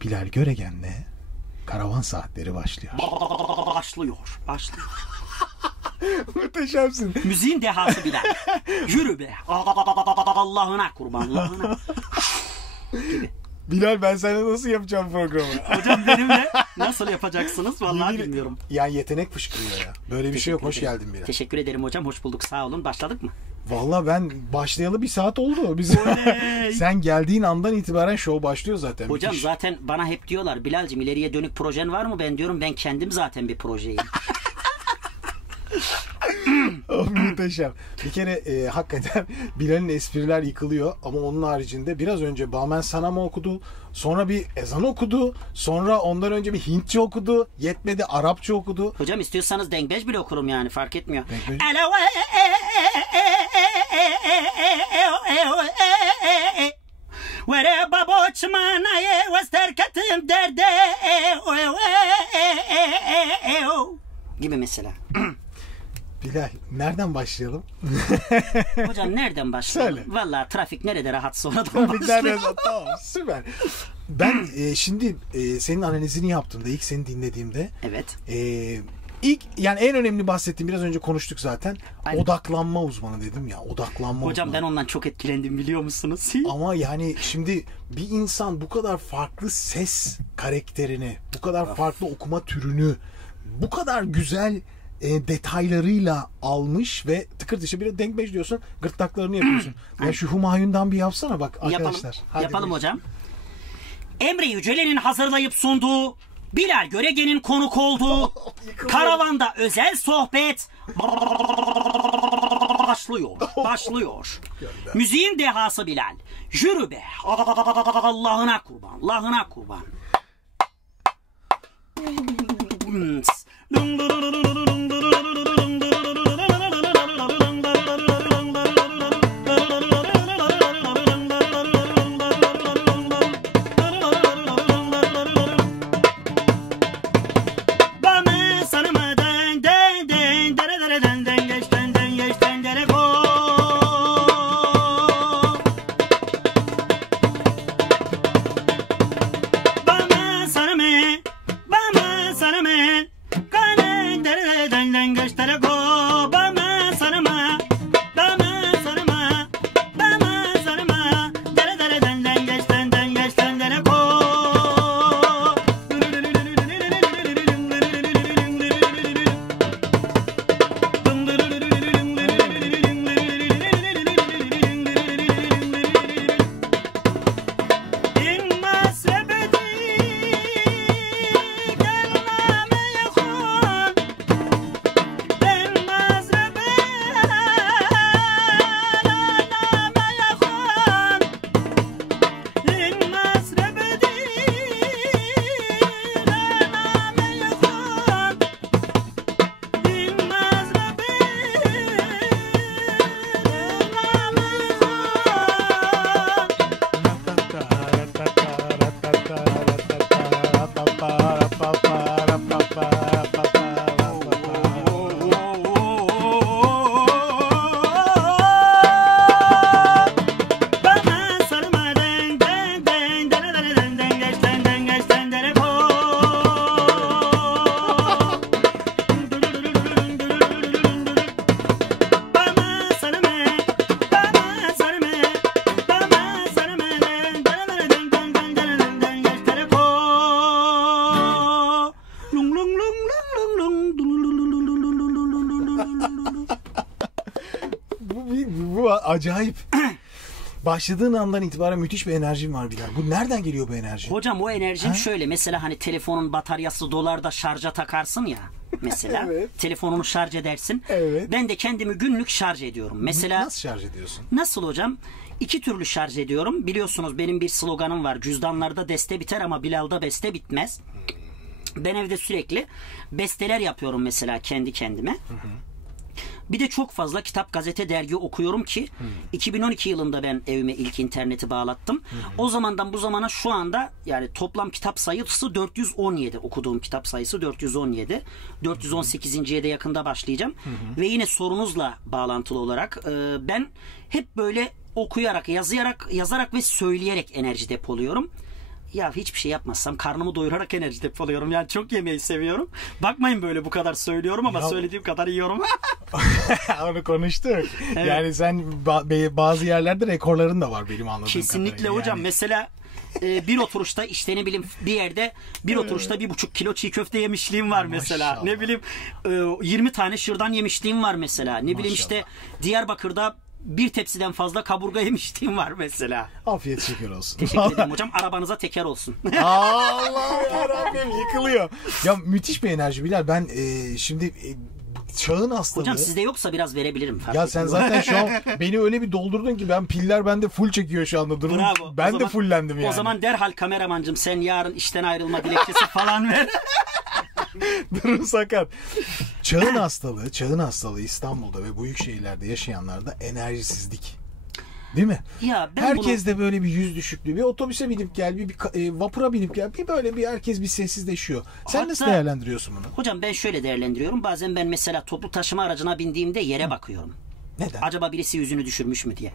Bilal Göregen'le Karavan Saatleri başlıyor. Başlıyor. Muhteşemsin. Müziğin dehası Bilal. Yürü be. Allah'ına kurban, Allah'ına. Bilal, ben seninle nasıl yapacağım programı? Hocam benimle nasıl yapacaksınız vallahi bilmiyorum. Yani yetenek fışkırıyor ya. Böyle bir şey yok. Hoş geldin Bilal. Teşekkür ederim hocam. Hoş bulduk. Sağ olun. Başladık mı? Vallahi ben başlayalı bir saat oldu. Sen geldiğin andan itibaren show başlıyor zaten. Hocam müthiş. zaten bana hep diyorlar, Bilal'cim ileriye dönük projen var mı? Ben diyorum ben kendim zaten bir projeyim. Muhteşem. Bir kere hakikaten Bilal'in espriler yıkılıyor ama onun haricinde biraz önce Bağmen Sanam okudu. Sonra bir ezan okudu. Sonra ondan önce bir Hintçe okudu. Yetmedi, Arapça okudu. Hocam istiyorsanız dengbej bile okurum yani, fark etmiyor. Vere baboç manaye vesterketim derde gibi mesela. Bilal, nereden başlayalım? Hocam nereden başlayalım? Söyle. Vallahi trafik nerede rahat sonradan başlayalım. Tamam, süper. Ben şimdi senin analizini yaptığımda, ilk seni dinlediğimde Evet. ilk, yani en önemli bahsettiğim, biraz önce konuştuk zaten. Aynen. Odaklanma uzmanı dedim ya. Odaklanma Hocam uzmanı. ben ondan çok etkilendim, biliyor musunuz? Ama yani şimdi bir insan bu kadar farklı ses karakterini, bu kadar farklı okuma türünü, bu kadar güzel detaylarıyla almış ve tıkır dışı bir denkbeş diyorsun, gırtlaklarını yapıyorsun. Ya şu Humayun'dan bir yapsana bak arkadaşlar. Yapalım hocam. Emre Yücelen'in hazırlayıp sunduğu, Bilal Göregen'in konuk olduğu Karavanda özel sohbet başlıyor. Müziğin dehası Bilal. Yürü be. Allah'ına kurban. Allah'ına kurban. Bu acayip. başladığın andan itibaren müthiş bir enerjin var Bilal. Bu nereden geliyor bu enerji? Hocam o enerjim şöyle. Mesela hani telefonun bataryası dolarda şarja takarsın ya. Mesela Evet. telefonunu şarj edersin. Evet. Ben de kendimi günlük şarj ediyorum. Mesela Nasıl şarj ediyorsun? nasıl hocam? İki türlü şarj ediyorum. Biliyorsunuz benim bir sloganım var. Cüzdanlarda deste biter ama Bilal'da beste bitmez. Ben evde sürekli besteler yapıyorum mesela kendi kendime. Bir de çok fazla kitap, gazete, dergi okuyorum ki 2012 yılında ben evime ilk interneti bağlattım. O zamandan bu zamana şu anda yani toplam kitap sayısı 417. Okuduğum kitap sayısı 417. 418.ye de yakında başlayacağım. Ve yine sorunuzla bağlantılı olarak ben hep böyle okuyarak, yazarak ve söyleyerek enerji depoluyorum. Ya hiçbir şey yapmazsam karnımı doyurarak enerji depoluyorum. Yani çok yemeği seviyorum. Bakmayın böyle bu kadar söylüyorum ama söylediğim kadar yiyorum. Onu konuştuk. Evet. Yani sen bazı yerlerde rekorların da var benim anladığım Kesinlikle kadarıyla. hocam. Yani. Mesela bir oturuşta işte ne bileyim bir yerde bir oturuşta 1,5 kilo çiğ köfte yemişliğim var mesela. Maşallah. Ne bileyim 20 tane şırdan yemişliğim var mesela. Ne bileyim işte Diyarbakır'da bir tepsiden fazla kaburga yemişliğim var mesela. Afiyet şeker olsun. Teşekkür ederim hocam. Arabanıza teker olsun. Allah yarabbim yıkılıyor. Ya müthiş bir enerji Bilal. Ben şimdi çağın hastalığı. Hocam sizde yoksa biraz verebilirim. Ya sen zaten şu an beni öyle bir doldurdun ki ben piller bende full çekiyor şu anda durum. Bravo. Ben O de zaman- fullendim yani. O zaman derhal kameramancım sen yarın işten ayrılma dilekçesi falan ver. durum sakat. Çağın hastalığı İstanbul'da ve büyük şehirlerde yaşayanlarda enerjisizlik. Değil mi? Ya ben Herkes de böyle bir yüz düşüklüğü. Bir otobüse binip gel, bir vapura binip gel. Bir böyle bir herkes bir sessizleşiyor. Sen nasıl Hatta- değerlendiriyorsun bunu? Hocam ben şöyle değerlendiriyorum. Bazen ben mesela toplu taşıma aracına bindiğimde yere bakıyorum. Neden? Acaba birisi yüzünü düşürmüş mü diye.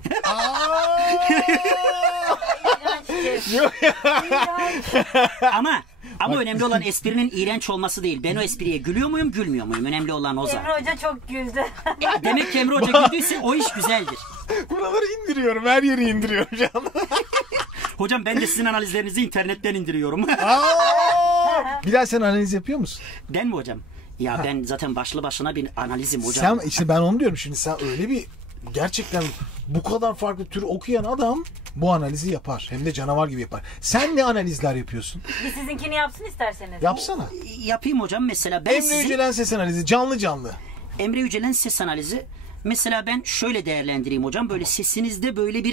Yok ya. ama önemli olan esprinin iğrenç olması değil. Ben o espriye gülüyor muyum, gülmüyor muyum? Önemli olan o zaten. Emre Hoca çok güldü. Demek ki Emre Hoca güldüyse o iş güzeldir. Buraları indiriyorum. Her yeri indiriyorum şu anda. Hocam ben de sizin analizlerinizi internetten indiriyorum. Bilal sen analiz yapıyor musun? Ben mi hocam? Ya ben zaten başlı başına bir analizim hocam. Sen işte ben onu diyorum şimdi sen öyle bir gerçekten bu kadar farklı tür okuyan adam bu analizi yapar. Hem de canavar gibi yapar. Sen ne analizler yapıyorsun? Bir sizinkini yapsın isterseniz. Yapsana. Yapayım hocam mesela. Ben Emre sizin... Yücelen ses analizi canlı canlı. Emre Yücel'in ses analizi. Mesela ben şöyle değerlendireyim hocam. Böyle sesinizde böyle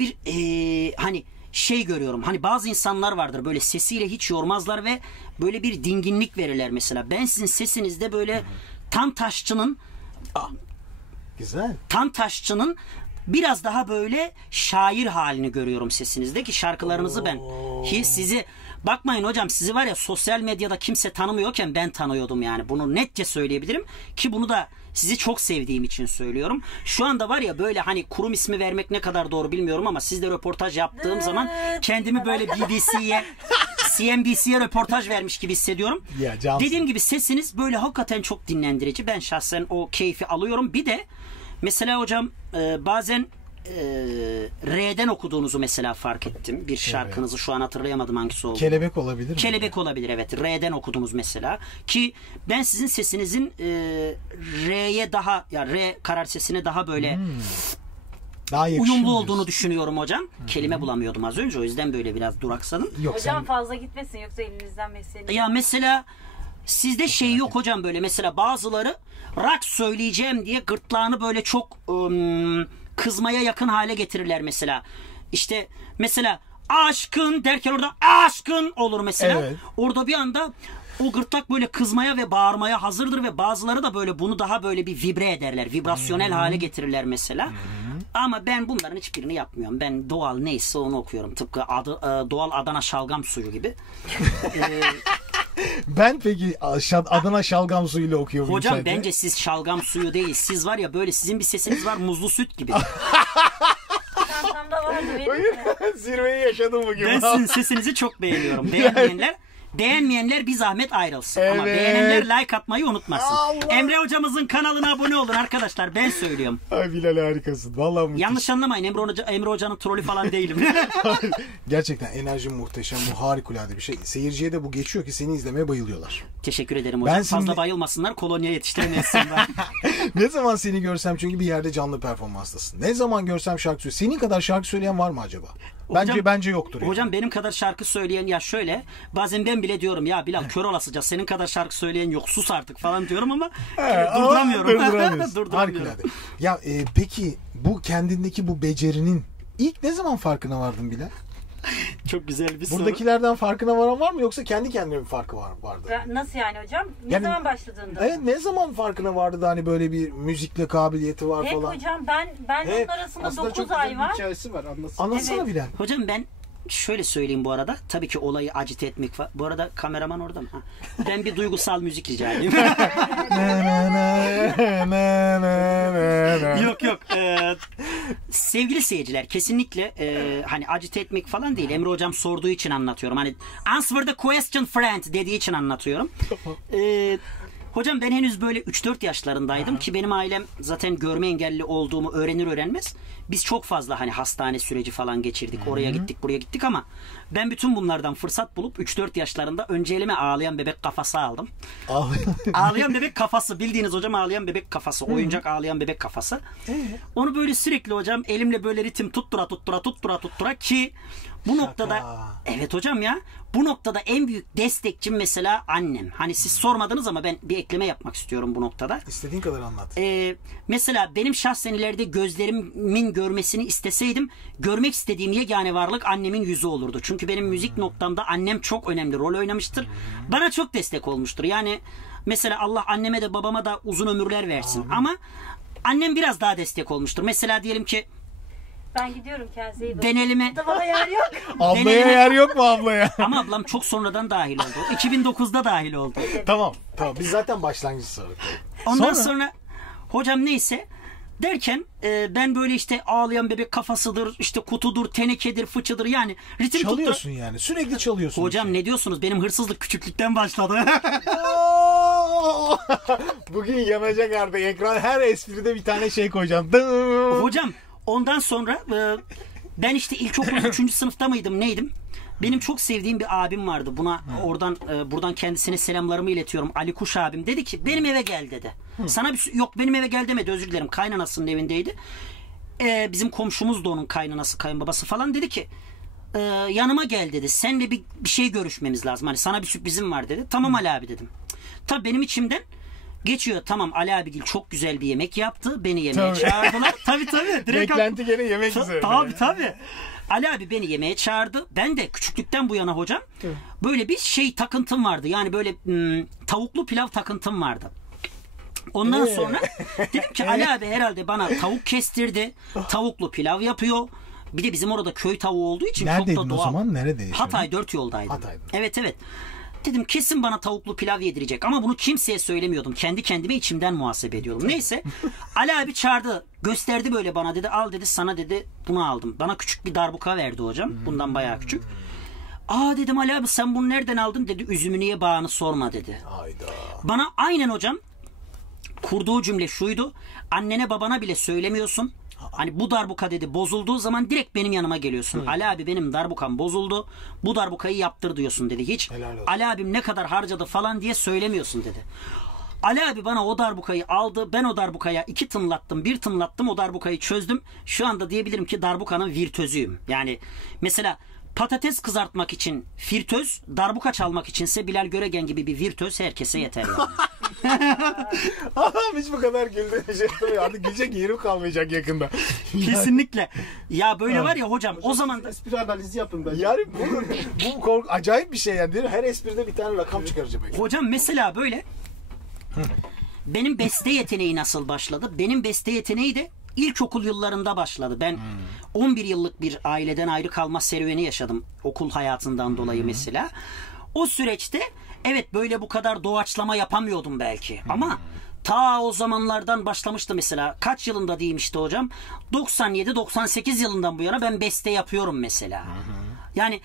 bir hani şey görüyorum. Hani bazı insanlar vardır böyle sesiyle hiç yormazlar ve böyle bir dinginlik verirler mesela. Ben sizin sesinizde böyle tam taşçının biraz daha böyle şair halini görüyorum sesinizde ki şarkılarınızı ben sizi bakmayın hocam sizi var ya sosyal medyada kimse tanımıyorken ben tanıyordum yani bunu netçe söyleyebilirim ki bunu da sizi çok sevdiğim için söylüyorum. Şu anda var ya böyle hani kurum ismi vermek ne kadar doğru bilmiyorum ama sizle röportaj yaptığım zaman kendimi böyle BBC'ye CNBC'ye röportaj vermiş gibi hissediyorum. Ya, cansın. Dediğim gibi sesiniz böyle hakikaten çok dinlendirici. Ben şahsen o keyfi alıyorum. Bir de mesela hocam bazen R'den okuduğunuzu mesela fark ettim. Bir şarkınızı şu an hatırlayamadım hangisi olduğunu. Kelebek olabilir mi? Kelebek olabilir evet. R'den okudunuz mesela. Ki ben sizin sesinizin R'ye daha yani R karar sesine daha böyle Daha yakışıyor uyumlu diyorsun. olduğunu düşünüyorum hocam. Kelime bulamıyordum az önce o yüzden böyle biraz duraksadım. Yok Hocam sen fazla gitmesin yoksa elinizden mesleğiniz. Ya mesela sizde şey yok hocam böyle mesela bazıları rock söyleyeceğim diye gırtlağını böyle çok kızmaya yakın hale getirirler mesela. İşte mesela aşkın derken orada aşkın olur mesela. Evet. Orada bir anda o gırtlak böyle kızmaya ve bağırmaya hazırdır ve bazıları da böyle bunu daha böyle bir vibre ederler. Vibrasyonel hale getirirler mesela. Ama ben bunların hiçbirini yapmıyorum. Ben doğal neyse onu okuyorum. Tıpkı doğal Adana şalgam suyu gibi. ben peki Adana şalgam suyuyla okuyorum. Hocam sence? bence siz şalgam suyu değil. Siz var ya böyle sizin bir sesiniz var muzlu süt gibi. Çantamda vardı benim de. Zirveyi yaşadım bugün. Ben sizin sesinizi çok beğeniyorum. Beğenmeyenler Beğenmeyenler bir zahmet ayrılsın. Ama Evet. beğenenler like atmayı unutmasın. Allah. Emre hocamızın kanalına abone olun arkadaşlar. Ben söylüyorum. Ay Bilal harikasın. Vallahi müthiş. Yanlış anlamayın. Emre hocanın trolü falan değilim. Gerçekten enerjin muhteşem. Bu harikulade bir şey. Seyirciye de bu geçiyor ki seni izlemeye bayılıyorlar. Teşekkür ederim hocam. Ben Fazla şimdi- bayılmasınlar. Kolonya yetiştiremesinler. Ne zaman seni görsem çünkü bir yerde canlı performanstasın. Ne zaman görsem şarkı söylüyor. Senin kadar şarkı söyleyen var mı acaba? Bence yoktur. Yani. Hocam benim kadar şarkı söyleyen ya şöyle bazen ben bile diyorum ya Bilal kör olasıca senin kadar şarkı söyleyen yok sus artık falan diyorum ama durduramıyorum. Durduramıyorsun. Durduramıyorum. Harikulade. Ya peki bu kendindeki bu becerinin ilk ne zaman farkına vardın Bilal? Çok güzel bir soru. Buradakilerden farkına varan var mı yoksa kendi kendine bir farkı vardı? Nasıl yani hocam? Ne Yani- zaman başladığında? Evet, ne zaman farkına vardı da hani böyle bir müzikle kabiliyeti var Hep falan. hocam ben Hep. onun arasında Aslında 9 çok güzel ay bir var. hikayesi var. Anlatsana. Anlatsana Evet. Bilal. Hocam ben şöyle söyleyeyim bu arada. Tabii ki olayı acite etmek var. Bu arada kameraman orada mı? Ha. Ben bir duygusal müzik rica edeyim. Yok yok. Sevgili seyirciler kesinlikle hani acite etmek falan değil. Emre hocam sorduğu için anlatıyorum. Hani answer the question friend dediği için anlatıyorum. Hocam ben henüz böyle 3-4 yaşlarındaydım ki benim ailem zaten görme engelli olduğumu öğrenir öğrenmez. Biz çok fazla hani hastane süreci falan geçirdik. Oraya gittik buraya gittik ama ben bütün bunlardan fırsat bulup 3-4 yaşlarında önce elime ağlayan bebek kafası aldım. Ağlayan bebek kafası bildiğiniz hocam ağlayan bebek kafası. Oyuncak ağlayan bebek kafası. Onu böyle sürekli hocam elimle böyle ritim tuttura ki bu noktada evet hocam ya bu noktada en büyük destekçim mesela annem. Hani siz sormadınız ama ben bir ekleme yapmak istiyorum bu noktada. İstediğin kadar anlat. Mesela benim şahsen ileride gözlerimin görmesini isteseydim görmek istediğim yegane varlık annemin yüzü olurdu. Çünkü benim müzik noktamda annem çok önemli rol oynamıştır. Bana çok destek olmuştur. Yani mesela Allah anneme de babama da uzun ömürler versin. Ama annem biraz daha destek olmuştur. Mesela diyelim ki Ben gidiyorum kendinize iyi bakın. ben elime Bana yer yok. Ablaya yer yok mu ablaya? ama ablam çok sonradan dahil oldu. 2009'da dahil oldu. Tamam. Biz zaten başlangıç sorduk. Ondan sonra hocam neyse derken ben böyle işte ağlayan bebek kafasıdır, işte kutudur, tenekedir, fıçıdır yani ritim Çalıyorsun yani. Sürekli çalıyorsun. Hocam ne diyorsunuz? Benim hırsızlık küçüklükten başladı. Bugün yanacak artık ekran. Her espride bir tane şey koyacağım. Hocam ondan sonra ben işte ilkokul 3. sınıfta mıydım neydim? Benim çok sevdiğim bir abim vardı. Buradan kendisine selamlarımı iletiyorum. Ali Kuş abim dedi ki benim eve gel dedi. Sana yok benim eve gel demedi özür dilerim. Kaynanasının evindeydi. Bizim komşumuz da onun kaynanası kayınbabası falan dedi ki yanıma gel dedi. Seninle bir şey görüşmemiz lazım. Hani sana bir sürprizim var dedi. Tamam Ali abi dedim. Tabii benim içimden geçiyor. Tamam Ali abigil çok güzel bir yemek yaptı. Beni yemeğe çağırdılar. Tabii. Direkt Beklenti gene yemek üzere. Tabii. Ali abi beni yemeğe çağırdı. Ben de küçüklükten bu yana hocam böyle bir şey takıntım vardı. Yani böyle tavuklu pilav takıntım vardı. Ondan sonra dedim ki Ali abi herhalde bana tavuk kestirdi. Tavuklu pilav yapıyor. Bir de bizim orada köy tavuğu olduğu için Neredeydin çok da doğal. o zaman? Nerede yaşıyordun? Hatay 4 yoldaydım. Hatay'da. Evet. Dedim kesin bana tavuklu pilav yedirecek ama bunu kimseye söylemiyordum. Kendi kendime içimden muhasebe ediyordum. Neyse Ali abi çağırdı. Gösterdi böyle bana dedi al dedi sana dedi bunu aldım. Bana küçük bir darbuka verdi hocam. Bundan bayağı küçük. Aa dedim Ali abi sen bunu nereden aldın dedi. Üzümü niye bağını sorma dedi. Hayda. Bana aynen hocam kurduğu cümle şuydu. Annene babana bile söylemiyorsun. Hani bu darbuka dedi bozulduğu zaman direkt benim yanıma geliyorsun. Ali abi benim darbukam bozuldu. Bu darbukayı yaptır diyorsun dedi. Hiç Ali abim ne kadar harcadı falan diye söylemiyorsun dedi. Ali abi bana o darbukayı aldı. Ben o darbukaya 2 tınlattım, 1 tınlattım. O darbukayı çözdüm. Şu anda diyebilirim ki darbukanın virtözüyüm. Yani mesela patates kızartmak için firtöz, darbuka çalmak içinse Bilal Göregen gibi bir virtöz herkese yeter yani. Adam hiç bu kadar güldüğünü şey yapmıyor. Artık gülecek yerim kalmayacak yakında. Kesinlikle. Ya böyle var ya hocam o zaman da Espri analizi yapın ben. Yani bu acayip bir şey yani. Değil mi? Her espride bir tane rakam çıkaracak. hocam mesela böyle benim beste yeteneği nasıl başladı? Benim beste yeteneği de ilkokul yıllarında başladı. Ben 11 yıllık bir aileden ayrı kalma serüveni yaşadım. Okul hayatından dolayı mesela. O süreçte evet böyle bu kadar doğaçlama yapamıyordum belki. Ama ta o zamanlardan başlamıştı mesela. Kaç yılında diyeyim işte hocam? 97-98 yılından bu yana ben beste yapıyorum mesela. Yani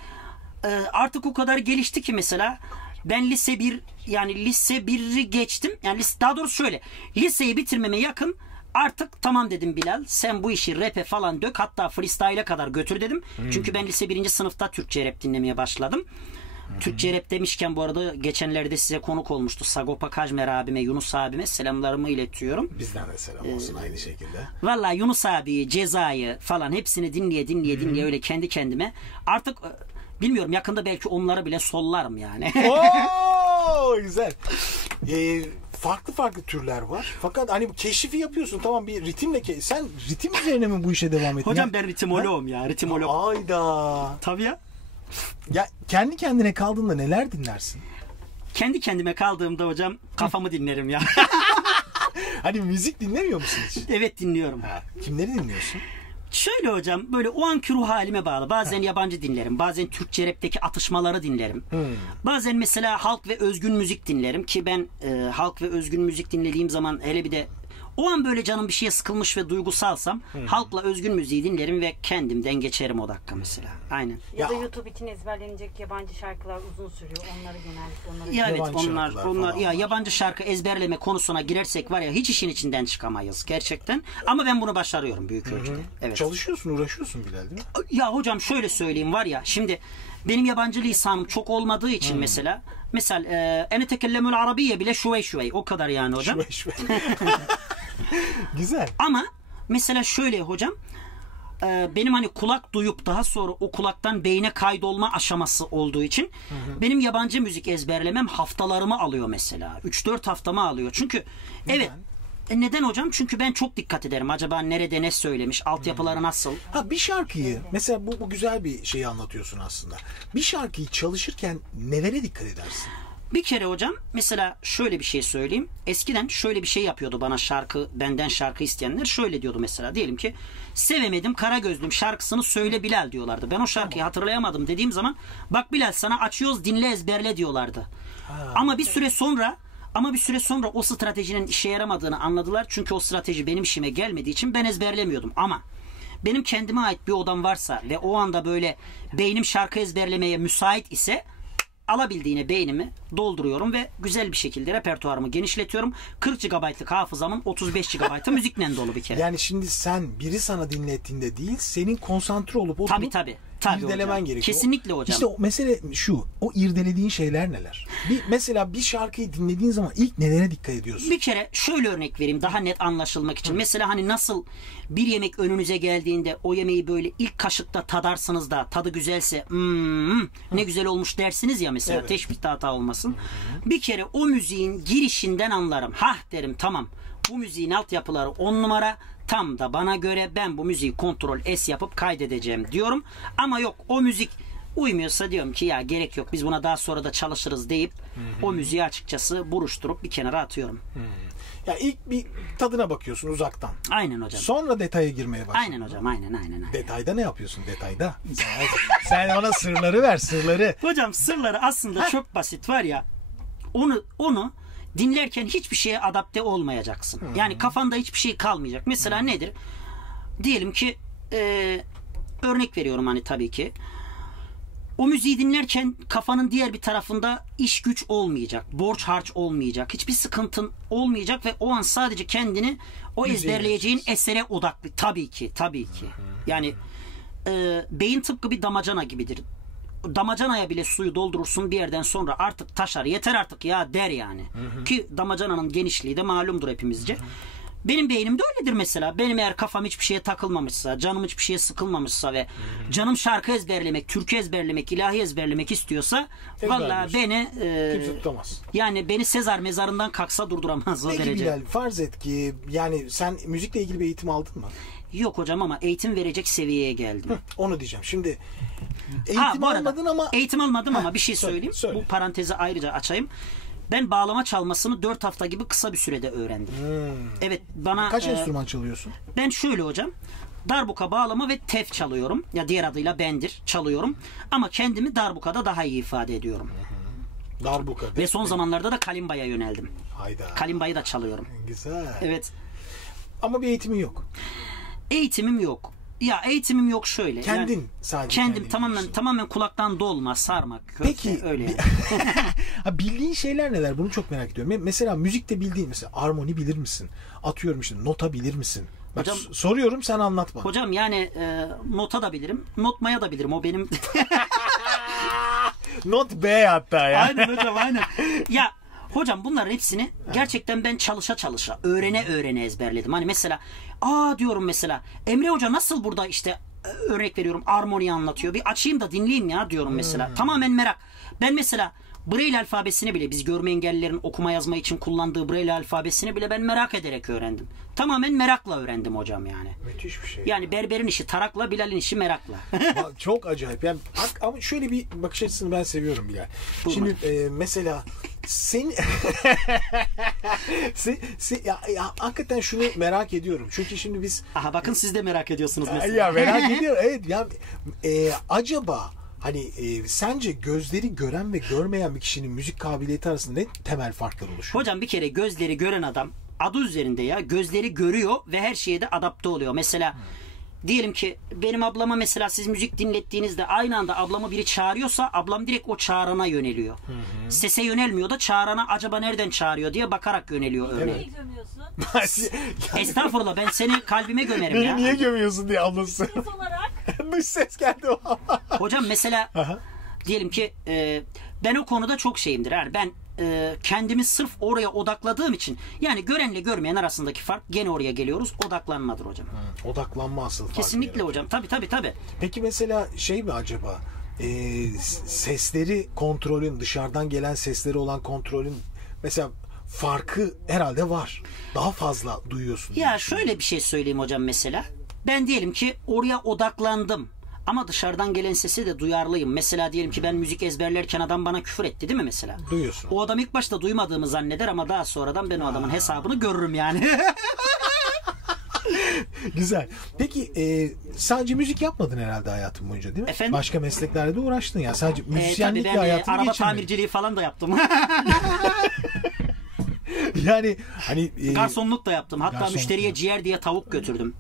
artık o kadar gelişti ki mesela ben lise 1 yani lise 1'i geçtim. Yani daha doğrusu şöyle. Liseyi bitirmeme yakın artık tamam dedim Bilal. Sen bu işi rap'e falan dök. Hatta freestyle'e kadar götür dedim. Çünkü ben lise 1. sınıfta Türkçe rap dinlemeye başladım. Türkçe rap demişken bu arada geçenlerde size konuk olmuştu. Sagopa Kajmer abime, Yunus abime selamlarımı iletiyorum. Bizden de selam olsun aynı şekilde. Vallahi Yunus abi, Ceza'yı falan hepsini dinleye öyle kendi kendime. Artık bilmiyorum yakında belki onları bile sollarım yani. Oo, güzel. Farklı türler var. Fakat hani bu keşifi yapıyorsun. Tamam bir ritimle sen ritim üzerine mi bu işe devam ettin? Hocam ben ritimoloğum ya. Ritimolog. Ayda. Tabii ya. Ya kendi kendine kaldığında neler dinlersin? Kendi kendime kaldığımda hocam kafamı dinlerim ya. Hani müzik dinlemiyor musun hiç? Evet dinliyorum. Kimleri dinliyorsun? Şöyle hocam böyle o anki ruh halime bağlı. Bazen yabancı dinlerim. Bazen Türkçe rapteki atışmaları dinlerim. Bazen mesela halk ve özgün müzik dinlerim. Ki ben halk ve özgün müzik dinlediğim zaman hele bir de o an böyle canım bir şeye sıkılmış ve duygusalsam halkla özgün müziği dinlerim ve kendimden geçerim o dakika mesela. Aynen. Ya da YouTube için ezberlenecek yabancı şarkılar uzun sürüyor. Onları genellikle Ya evet Yabancı onlar şarkılar ya falan yabancı şarkı ezberleme konusuna girersek var ya hiç işin içinden çıkamayız gerçekten. Ama ben bunu başarıyorum büyük ölçüde. Evet. Çalışıyorsun, uğraşıyorsun Bilal değil mi? Ya hocam şöyle söyleyeyim var ya şimdi benim yabancı lisanım çok olmadığı için mesela ene tekellemül arabiye bile şuvey o kadar yani hocam. Şüve. Güzel. Ama mesela şöyle hocam benim hani kulak duyup daha sonra o kulaktan beyne kaydolma aşaması olduğu için benim yabancı müzik ezberlemem haftalarımı alıyor mesela. 3-4 haftamı alıyor. Çünkü evet neden hocam? Çünkü ben çok dikkat ederim. Acaba nerede ne söylemiş? Altyapıları nasıl? Ha bir şarkıyı mesela bu güzel bir şeyi anlatıyorsun aslında. Bir şarkıyı çalışırken nelere dikkat edersin? Bir kere hocam mesela şöyle bir şey söyleyeyim. Eskiden şöyle bir şey yapıyordu benden şarkı isteyenler. Şöyle diyordu mesela diyelim ki Sevemedim Karagözlüm şarkısını söyle Bilal diyorlardı. Ben o şarkıyı hatırlayamadım dediğim zaman bak Bilal sana açıyoruz dinle ezberle diyorlardı. Ama bir süre sonra o stratejinin işe yaramadığını anladılar. Çünkü o strateji benim işime gelmediği için ben ezberlemiyordum. Ama benim kendime ait bir odam varsa ve o anda böyle beynim şarkı ezberlemeye müsait ise alabildiğine beynimi dolduruyorum ve güzel bir şekilde repertuarımı genişletiyorum. 40 GB'lık hafızamın 35 GB'ı müzikle dolu bir kere. Yani şimdi sen biri sana dinlettiğinde değil, senin konsantre olup oturup Tabii irdelemen hocam. gerekiyor. Kesinlikle hocam. İşte o mesele şu, o irdelediğin şeyler neler? Mesela bir şarkıyı dinlediğin zaman ilk nelere dikkat ediyorsun? Bir kere şöyle örnek vereyim daha net anlaşılmak için. Mesela hani nasıl bir yemek önünüze geldiğinde o yemeği böyle ilk kaşıkta tadarsınız da tadı güzelse ne güzel olmuş dersiniz ya mesela. Evet. Teşbihte hata olmasın. Bir kere o müziğin girişinden anlarım. Hah derim tamam. Bu müziğin altyapıları 10 numara. Tam da bana göre ben bu müziği Ctrl S yapıp kaydedeceğim diyorum. Ama yok o müzik uymuyorsa diyorum ki ya gerek yok biz buna daha sonra da çalışırız deyip o müziği açıkçası buruşturup bir kenara atıyorum. Ya ilk bir tadına bakıyorsun uzaktan. Aynen hocam. Sonra detaya girmeye başlıyorsun. Aynen hocam aynen. Detayda ne yapıyorsun detayda? Sen ona sırları ver sırları. Hocam sırları aslında çok basit var ya onu dinlerken hiçbir şeye adapte olmayacaksın. Yani kafanda hiçbir şey kalmayacak. Mesela nedir? Diyelim ki örnek veriyorum hani tabii ki. O müziği dinlerken kafanın diğer bir tarafında iş güç olmayacak. Borç harç olmayacak. Hiçbir sıkıntın olmayacak ve o an sadece kendini o ezberleyeceğin esere odaklı. Tabii ki. Yani beyin tıpkı bir damacana gibidir. Damacanaya bile suyu doldurursun bir yerden sonra artık taşar. Yeter artık ya der yani. Ki damacananın genişliği de malumdur hepimizce. Benim beynimde öyledir mesela. Benim eğer kafam hiçbir şeye takılmamışsa, canım hiçbir şeye sıkılmamışsa ve canım şarkı ezberlemek, türkü ezberlemek, ilahi ezberlemek istiyorsa vallahi beni kimse tutamaz. Yani beni Sezar mezarından kalksa durduramaz o Peki derece. Bilal farz et ki yani sen müzikle ilgili bir eğitim aldın mı? Yok hocam ama eğitim verecek seviyeye geldim. Onu diyeceğim. Şimdi eğitim almadın ama... Eğitim almadım ama bir şey söyleyeyim. Söyle. Bu parantezi ayrıca açayım. Ben bağlama çalmasını 4 hafta gibi kısa bir sürede öğrendim. Evet bana... Kaç enstrüman çalıyorsun? Ben şöyle hocam. Darbuka, bağlama ve tef çalıyorum. Ya diğer adıyla bendir çalıyorum. Ama kendimi darbukada daha iyi ifade ediyorum. Darbuka. Ve son zamanlarda da kalimbaya yöneldim. Hayda. Kalimbayı da çalıyorum. Güzel. Evet. Ama bir eğitimin yok. Eğitimim yok. Ya eğitimim yok şöyle. Kendin yani, sadece. Kendim kendin tamamen kulaktan dolma, sarmak, köfte, Peki öyle yani. ha, bildiğin şeyler neler? Bunu çok merak ediyorum. Mesela müzikte bildiğin mesela armoni bilir misin? Atıyorum işte nota bilir misin? Bak, Hocam, soruyorum sen anlat bana. Hocam yani nota da bilirim. Notmaya da bilirim. O benim Not B hatta ya. Aynen hocam aynen. Ya hocam bunların hepsini gerçekten ben çalışa öğrene ezberledim. Hani mesela diyorum mesela Emre Hoca nasıl burada işte örnek veriyorum armoni anlatıyor. Bir açayım da dinleyeyim ya diyorum mesela. Tamamen merak. Ben mesela Braille alfabesini bile biz görme engellilerin okuma yazma için kullandığı Braille alfabesini bile ben merak ederek öğrendim. Tamamen merakla öğrendim hocam yani. Müthiş bir şey. Yani berberin işi tarakla, Bilal'in işi merakla. Çok acayip. Yani, ama şöyle bir bakış açısını ben seviyorum Bilal. Şimdi mesela sen hakikaten şunu merak ediyorum. Çünkü şimdi biz Aha bakın siz de merak ediyorsunuz mesela. ya merak ediyorum. Evet ya acaba hani sence gözleri gören ve görmeyen bir kişinin müzik kabiliyeti arasında ne temel farklar oluşuyor? Hocam bir kere gözleri gören adam adı üzerinde ya gözleri görüyor ve her şeye de adapte oluyor. Mesela diyelim ki benim ablama mesela siz müzik dinlettiğinizde aynı anda ablamı biri çağırıyorsa ablam direkt o çağırana yöneliyor. Sese yönelmiyor da çağırana acaba nereden çağırıyor diye bakarak yöneliyor örneğin. Niye gömüyorsun? Estağfurullah ben seni kalbime gömerim Beni ya. niye gömüyorsun diye ablası. Ses olarak. Dış ses geldi o. Hocam mesela diyelim ki ben o konuda çok şeyimdir. Yani ben kendimi sırf oraya odakladığım için yani görenle görmeyen arasındaki fark gene oraya geliyoruz. Odaklanmadır hocam. Odaklanma asıl fark. Kesinlikle yaratıyor. hocam. Tabii. Peki mesela şey mi acaba sesleri kontrolün dışarıdan gelen sesleri olan kontrolün mesela farkı herhalde var. Daha fazla duyuyorsun. Ya şöyle bir şey söyleyeyim hocam mesela. Ben diyelim ki oraya odaklandım. Ama dışarıdan gelen sesi de duyarlıyım. Mesela diyelim ki ben müzik ezberlerken adam bana küfür etti değil mi mesela? Duyuyorsun. O adam ilk başta duymadığımı zanneder ama daha sonradan ben o adamın hesabını görürüm yani. Güzel. Peki sadece müzik yapmadın herhalde hayatın boyunca değil mi? Efendim? Başka mesleklerle de uğraştın ya. Sadece Tabii müzisyenlikle ben hayatını araba geçirmedin. tamirciliği falan da yaptım. Yani hani Garsonluk da yaptım. Hatta garsonluk müşteriye da. ciğer diye tavuk götürdüm.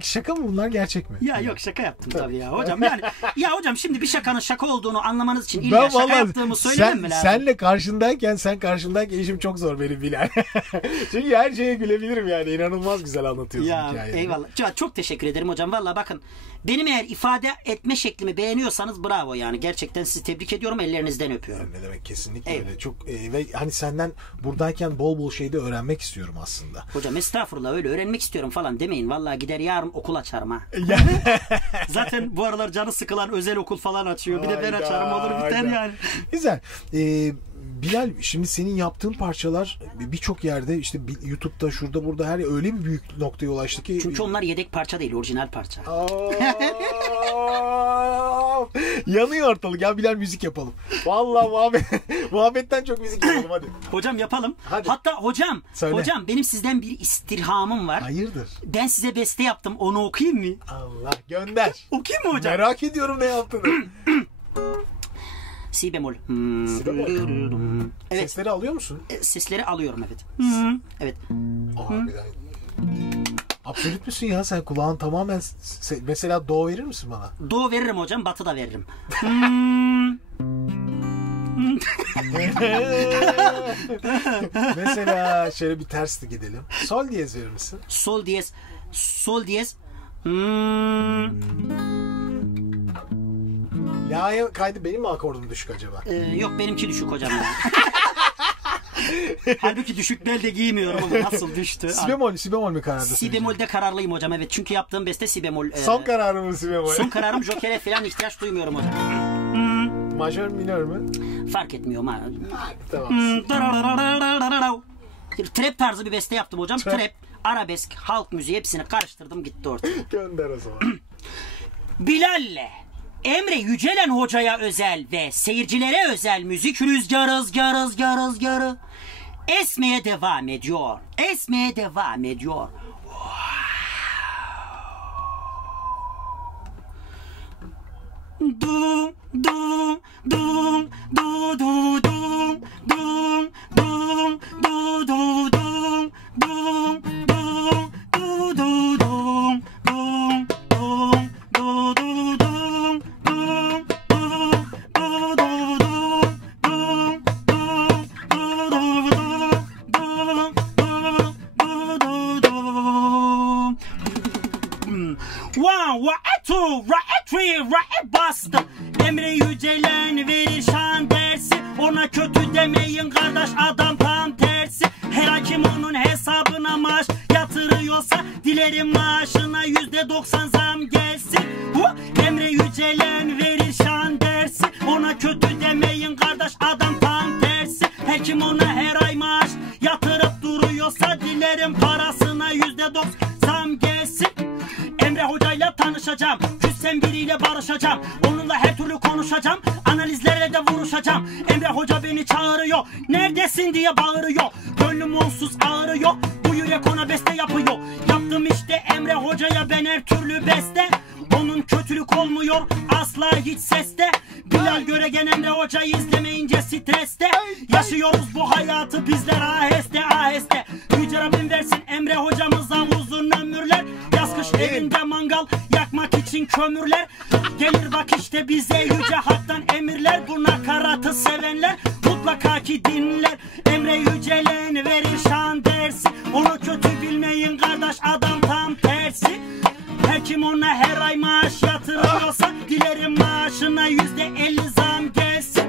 şaka mı bunlar gerçek mi? Ya yok şaka yaptım tabii ya hocam. Yani ya hocam şimdi bir şakanın şaka olduğunu anlamanız için Ben illa şaka vallahi yaptığımı söylemem mi lazım? Senle sen karşımdayken işim çok zor benim Bilal. Çünkü her şeye gülebilirim yani. İnanılmaz güzel anlatıyorsun Ya hikayeleri. eyvallah. Çok teşekkür ederim hocam. Vallahi bakın benim eğer ifade etme şeklimi beğeniyorsanız bravo yani. Gerçekten sizi tebrik ediyorum. Ellerinizden öpüyorum. Ne demek kesinlikle Evet. öyle. Çok ve hani senden buradayken bol bol şey de öğrenmek istiyorum aslında. Hocam estağfurullah öyle öğrenmek istiyorum falan demeyin. Vallahi gider yarın okul açarım ha. Zaten bu aralar canı sıkılan özel okul falan açıyor. Bir de ben Hayda, açarım olur biter hayda. yani. Güzel. Bilal şimdi senin yaptığın parçalar birçok yerde işte YouTube'da şurada burada her öyle bir büyük noktaya ulaştı ki. Çünkü onlar yedek parça değil, orijinal parça. Yanıyor ortalık ya Bilal müzik yapalım. Vallahi muhabbetten çok müzik yapalım hadi. Hocam yapalım. Hadi. Hatta hocam Söyle. benim sizden bir istirhamım var. Hayırdır? Ben size beste yaptım. Onu okuyayım mı? Allah gönder. Okuyayım mı hocam? Merak ediyorum ne yaptığını. Si bemol. Si bemol. Evet. Sesleri alıyor musun? Sesleri alıyorum evet. Evet. Bilal. Absolut müsün ya sen kulağın tamamen mesela do verir misin bana? Do veririm hocam, batı da veririm. Mesela şöyle bir tersli gidelim. Sol diyez verir misin? Sol diyez. Sol diyez. La'ya kaydı benim mi akordum düşük acaba? Yok benimki düşük hocam ya. Halbuki düşük bel de giymiyorum ama nasıl düştü? Si bemol mi karardı? Si bemolde kararlıyım hocam evet. Çünkü yaptığım beste si bemol. Son kararım mı si bemol? Son kararım jokere falan ihtiyaç duymuyorum hocam. Majör minör mü? Fark etmiyor ama. Tamam. Trap tarzı bir beste yaptım hocam. Trap, arabesk, halk müziği hepsini karıştırdım gitti ortaya. Gönder o zaman. Bilal'le Emre Yücelen hocaya özel ve seyircilere özel müzik rüzgarı esmeye devam ediyor. Esmeye devam ediyor. Dum dum dum du du dum dum dum du du dum dum dum du du dum dum One, right, two, right, three, right, bastım. Emre Yücelen verir şan dersi. Ona kötü demeyin kardeş, adam tam tersi. Her hakim onun hesabına maaş yatırıyorsa dilerim maaşına %90 zam gelsin. Emre Yücelen verir şan dersi. Ona kötü demeyin kardeş, adam tam tersi. Her kim ona her ay maaş yatırıp duruyorsa dilerim parasına %90 zam gelsin. Emre hocayla tanışacağım, küssem biriyle barışacağım, onunla her türlü konuşacağım, analizlerle de vuruşacağım. Emre hoca beni çağırıyor, neredesin diye bağırıyor, gönlüm onsuz ağrıyor, bu yürek ona beste yapıyor. Yaptım işte Emre hocaya ben her türlü beste, onun kötülük olmuyor asla hiç seste. Bilal Göregen Emre hocayı izlemeyince streste, yaşıyoruz bu hayatı bizler aheste aheste. Yüce Rabbim versin Emre hocamıza uzun ömürler, yaz kış evinde mangal yakmak için kömürler. Gelir bak işte bize yüce haktan emirler, bu nakaratı sevenler mutlaka ki dinler. Emre Yücelen verir şan dersi, onu kötü bilmeyin kardeş, adam tam tersi. Her kim ona her ay maaş yatırıyorsa dilerim maaşına %50 zam gelsin.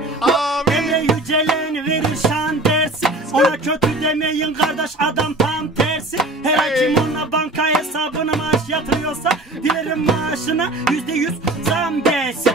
Emre Yücelen verir şan dersi, ona kötü demeyin kardeş, adam tam tersi. Her ay kim ona banka hesabına maaş yatırıyorsa dilerim maaşına %100 zam gelsin.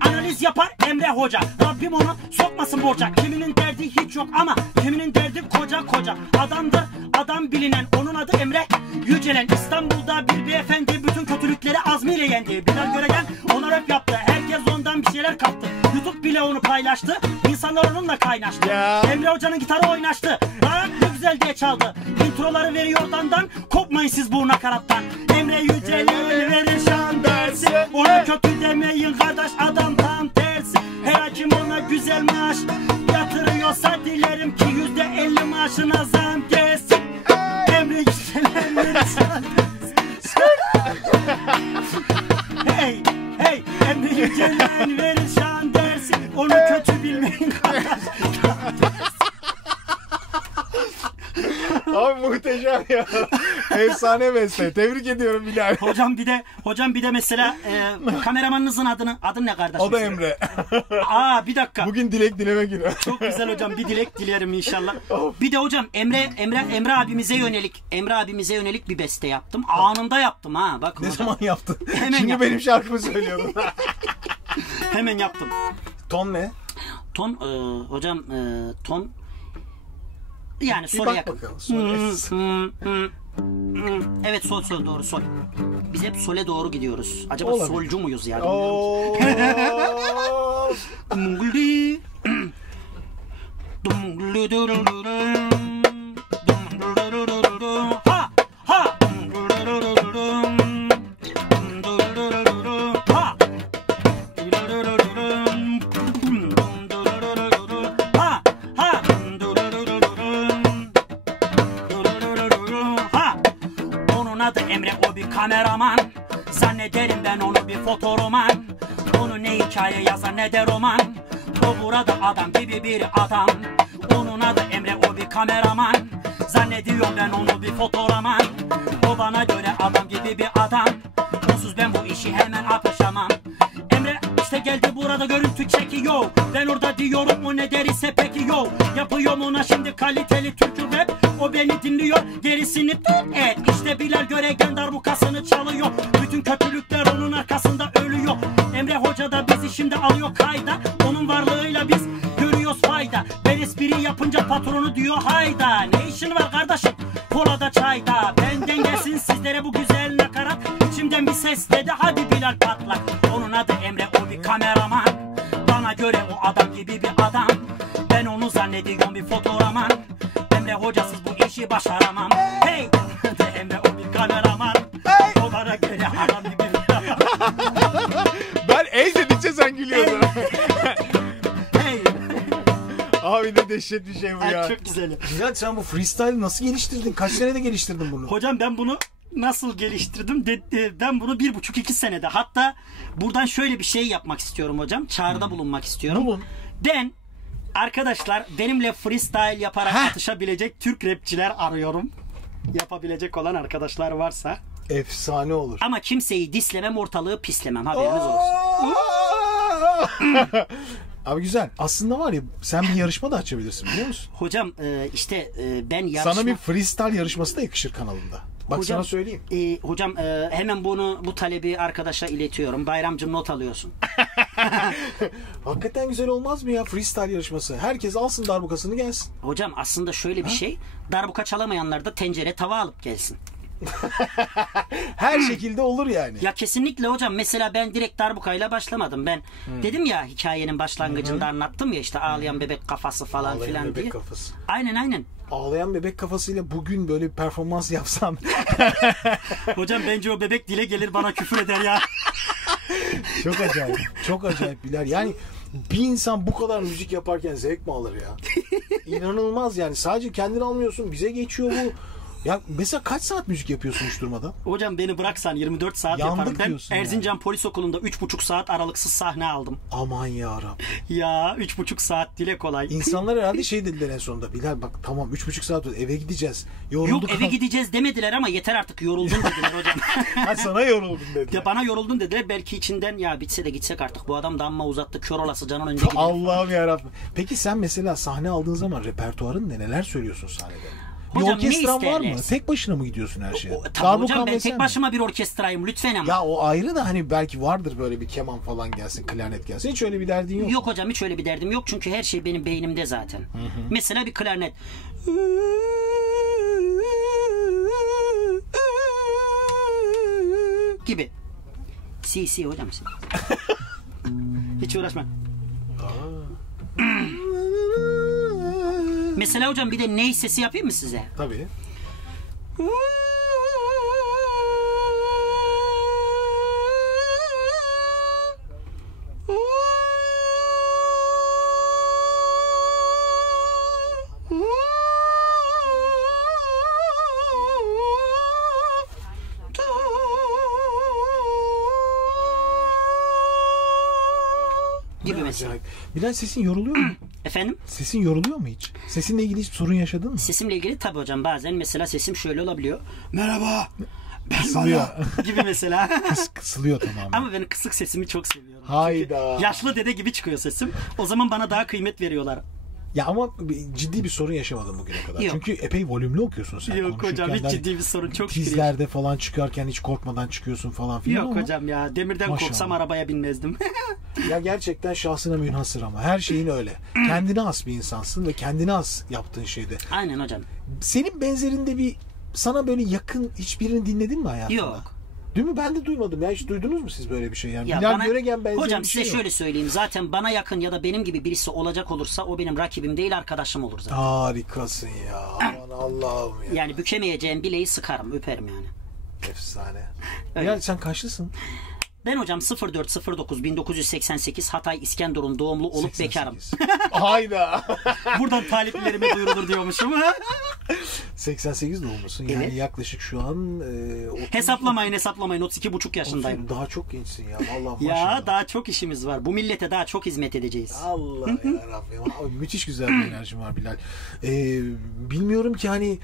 Analiz yapar Emre hoca, Rabbim onu sokmasın borca. Kiminin derdi hiç yok ama kiminin derdi koca koca. Adamdır adam bilinen, onun adı Emre Yücelen. İstanbul'da bir beyefendi, bütün kötülükleri azmiyle yendi. Bilal Göregen ona rap yaptı, herkes ondan bir şeyler kaptı. YouTube bile onu paylaştı, insanlar onunla kaynaştı. Emre hocanın gitarı oynaştı, rahat ne güzel diye çaldı. Introları veriyor dandan, kopmayın siz bu nakarattan. Emre Yücelen verir şan dersi, ona kötü demeyin kardeş, adam tam tersi. Her hakim ona güzel maaş yatırıyorsa dilerim ki %50 maaşına zam gelsin. Emre Yücelen verir şan dersi. Hey hey, Emre Yücelen verir şan dersi, onu kötü bilmeyin kardeş. Abi muhteşem ya. Efsane beste. Tebrik ediyorum Bilal. Hocam bir de mesela kameramanınızın adı ne kardeşim? O da Emre. Bir dakika. Bugün dilek dileme günü. Çok güzel hocam, bir dilek dilerim inşallah. Bir de hocam Emre abimize yönelik bir beste yaptım. Anında yaptım ha. Bak. Ne zaman yaptın? Hemen Şimdi yaptım. benim şarkımı söylüyordun. Hemen yaptım. Ton ne? Ton hocam ton yani sola yakın. Bakalım. Sol. Evet, sol doğru sol. Biz hep sole doğru gidiyoruz. Acaba olabilir. Solcu muyuz ya? Onun adı Emre, o bir kameraman. Zannederim ben onu bir fotoroman. Onu ne hikaye yazar ne de roman. O burada adam gibi bir adam. Onun adı Emre, o bir kameraman. Zannediyorum ben onu bir fotoraman. O bana göre adam gibi bir adam. Onsuz ben bu işi hemen yapışamam. Emre işte geldi burada görüntü çekiyor. Ben orada diyorum o ne derse peki yo. Yapıyorum ona şimdi kaliteli türkü rap. O beni dinliyor, gerisini tut et. İşte Bilal Göregen darbukasını çalıyor. Bütün kötülükler onun arkasında ölüyor. Emre hoca da bizi şimdi alıyor kayda. Onun varlığıyla biz görüyoruz fayda. Ben espri yapınca patronu diyor hayda. Ne işin var kardeşim kolada çayda. Benden gelsin sizlere bu güzel nakarat. İçimden bir ses dedi hadi Bilal patlak. Onun adı Emre, o bir kameraman. Bana göre o adam gibi bir adam. Ben onu zannediyorum bir fotoraman. Emre hocasız bu işi başaramam. Hey Emre, o bir kameraman. O bana göre adam gibi bir adam. Ben ey dedikçe sen gülüyordun. Hey. Abi ne dehşet bir şey bu ya. Çok güzel. Bilal, sen bu freestyle nasıl geliştirdin? Kaç senede geliştirdin bunu? Hocam ben bunu nasıl geliştirdim? Ben bunu 1,5-2 senede. Hatta buradan şöyle bir şey yapmak istiyorum hocam. Çağrıda bulunmak istiyorum. Bulun. Ben arkadaşlar benimle freestyle yaparak atışabilecek Türk rapçiler arıyorum. Yapabilecek olan arkadaşlar varsa Efsane olur. Ama kimseyi dislemem, ortalığı pislemem, haberiniz olsun. Abi güzel. Aslında var ya, sen bir yarışma da açabilirsin, biliyor musun? Hocam işte ben yarışma... Sana bir freestyle yarışması da yakışır kanalında. Bak Hocam, sana söyleyeyim. Hocam hemen bu talebi arkadaşa iletiyorum. Bayramcığım, not alıyorsun. Hakikaten güzel olmaz mı ya freestyle yarışması? Herkes alsın darbukasını gelsin. Hocam aslında şöyle bir şey. Darbuka çalamayanlar da tencere tava alıp gelsin. Her şekilde olur yani. Ya kesinlikle hocam. Mesela ben direkt darbukayla başlamadım. Ben dedim ya, hikayenin başlangıcında anlattım ya, işte ağlayan bebek kafası falan Ağlayan filan bebek diye. kafası. Aynen. Ağlayan bebek kafasıyla bugün böyle bir performans yapsam. Hocam bence o bebek dile gelir, bana küfür eder ya. Çok acayip. Çok acayip Bilal. Yani bir insan bu kadar müzik yaparken zevk mi alır ya? İnanılmaz yani. Sadece kendini almıyorsun. Bize geçiyor bu. Ya mesela kaç saat müzik yapıyorsun hiç durmadan? Hocam beni bıraksan 24 saat Yandık yaparım. Ben diyorsun Erzincan yani. Polis Okulu'nda 3,5 saat aralıksız sahne aldım. Aman yarabbim. Ya 3,5 saat dile kolay. İnsanlar herhalde şey dediler en sonunda. Bilal bak tamam 3,5 saat oldu, eve gideceğiz. Yorulduk. Yok, eve gideceğiz demediler ama yeter artık, yoruldun dediler hocam. Ha, sana yoruldum dediler. Ya bana yoruldun dediler, belki içinden ya bitse de gitsek artık, bu adam da amma uzattı, kör olası canın önünde gidiyor. Allah'ım yarabbim. Peki sen mesela sahne aldığın zaman repertuarın ne, neler söylüyorsun sahnede? Bir Hocam, orkestran ne var mı? isterlerse. Tek başına mı gidiyorsun her şeye? Tabii Darbuka hocam, ben mesela tek mi? başıma bir orkestrayım lütfen ama. Ya o ayrı da hani belki vardır böyle bir keman falan gelsin, klarnet gelsin. Hiç öyle bir derdin yok. Yok hocam, hiç öyle bir derdim yok çünkü her şey benim beynimde zaten. Mesela bir klarnet. Gibi. Si hocam. Si. Hiç uğraşma. Mesela hocam bir de ney sesi yapayım mı size? Tabii. Gibi mesela. Acayip. Bilal sesin yoruluyor mu? Efendim? Sesin yoruluyor mu hiç? Sesinle ilgili hiç sorun yaşadın mı? Sesimle ilgili tabii hocam, bazen mesela sesim şöyle olabiliyor. Merhaba. Kısılıyor. Gibi mesela. Kısılıyor tamamen. Ama ben kısık sesimi çok seviyorum. Hayda. Çünkü yaşlı dede gibi çıkıyor sesim. O zaman bana daha kıymet veriyorlar. Ya ama ciddi bir sorun yaşamadım bugüne kadar. Yok. Çünkü epey volümlü okuyorsun sen. Yok hocam, hiç Konuşurken ciddi bir sorun, çok şükür. tizlerde falan çıkarken hiç korkmadan çıkıyorsun falan filan Yok ama hocam ya, demirden Maşallah. korksam arabaya binmezdim. ya gerçekten şahsına münhasır ama her şeyin öyle. Kendine has bir insansın ve kendine has yaptığın şeyde. Aynen hocam. Senin benzerinde bir sana böyle yakın hiçbirini dinledin mi hayatında? Yok. Değil mi? Ben de duymadım ya. Hiç duydunuz mu siz böyle bir şey? Yani Ya Bilal bana- Göregen benzeri hocam bir şey size yok. şöyle söyleyeyim. Zaten bana yakın ya da benim gibi birisi olacak olursa o benim rakibim değil, arkadaşım olur zaten. Harikasın ya. Aman Allah'ım ya. Yani bükemeyeceğim bileği sıkarım, öperim yani. Efsane. Öyle. Ya sen kaçlısın? Ben hocam 0409 1988 Hatay İskenderun doğumlu olup 88. bekarım. Hayda. Buradan taliplerime duyurulur diyormuşum. 88 doğumlusun. Yani Evet. yaklaşık şu an Hesaplamayın 32,5 yaşındayım. Daha çok gençsin ya. Vallahi Ya maşallah. daha çok işimiz var. Bu millete daha çok hizmet edeceğiz. Allah ya Rabbim. Abi, müthiş güzel bir enerjim var Bilal. Bilmiyorum ki hani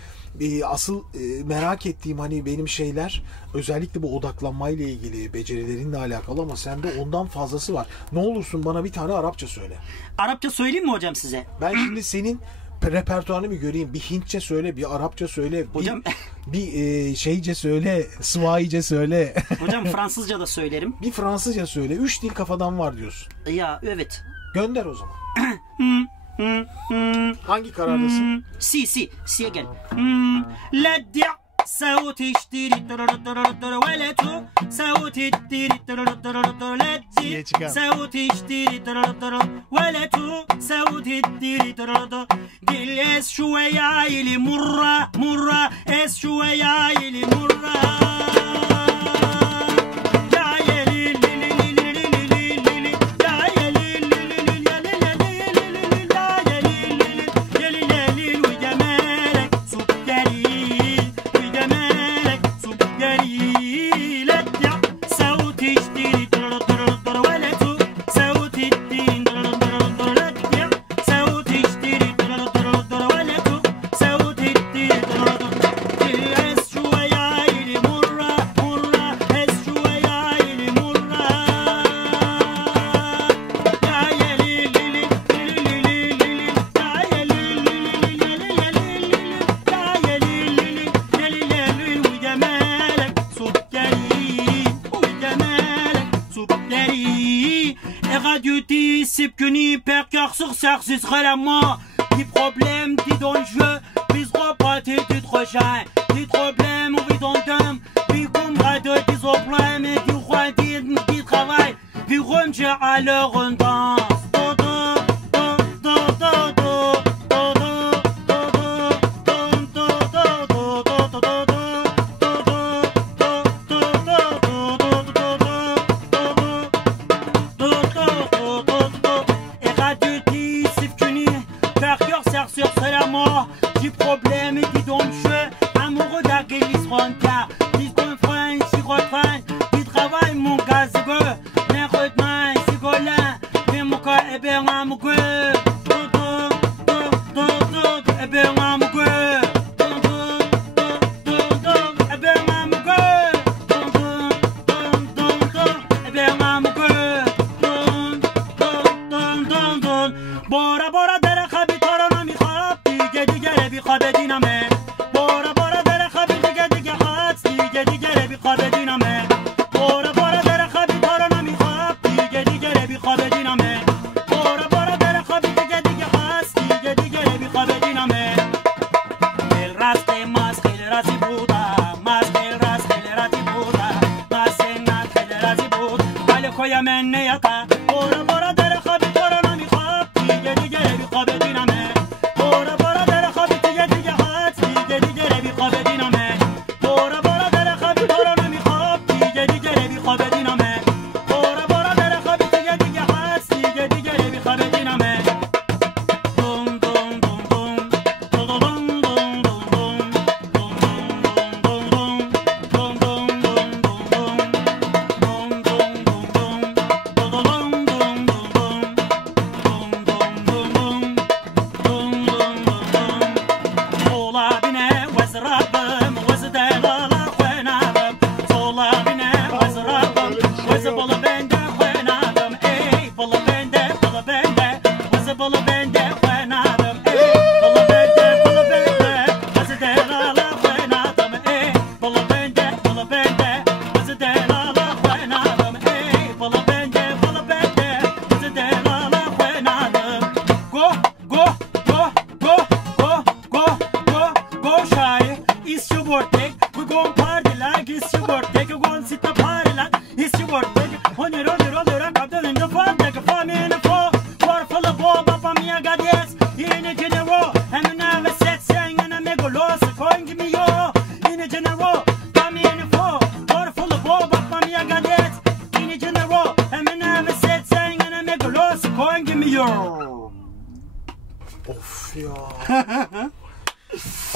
asıl merak ettiğim hani benim şeyler özellikle bu odaklanmayla ilgili becerilerinle alakalı ama sende ondan fazlası var. Ne olursun bana bir tane Arapça söyle. Arapça söyleyeyim mi hocam size? Ben şimdi senin repertuarını bir göreyim. Bir Hintçe söyle, bir Arapça söyle, Hocam- bir şeyce söyle, Sıvahice söyle. Hocam Fransızca da söylerim. bir Fransızca söyle. 3 dil kafadan var diyorsun. Ya evet. Gönder o zaman. Hangi karardasın? Si'ye gel. La di' صوت اشتري ولا تو صوت اشتري لا Si'ye دي çıkar. صوت اشتري ولا تو صوت اشتري دل اس شوية عيلي مرة مرة اس شوية عيلي مرة يا عيلي Radio Sipkuni, percœur sur c'est vraiment des problèmes, des dangers, des repartis, des projets, des problèmes, des dangers, des comrades, des problèmes, des rois, des travail, des rumges à leur danse. Of ya.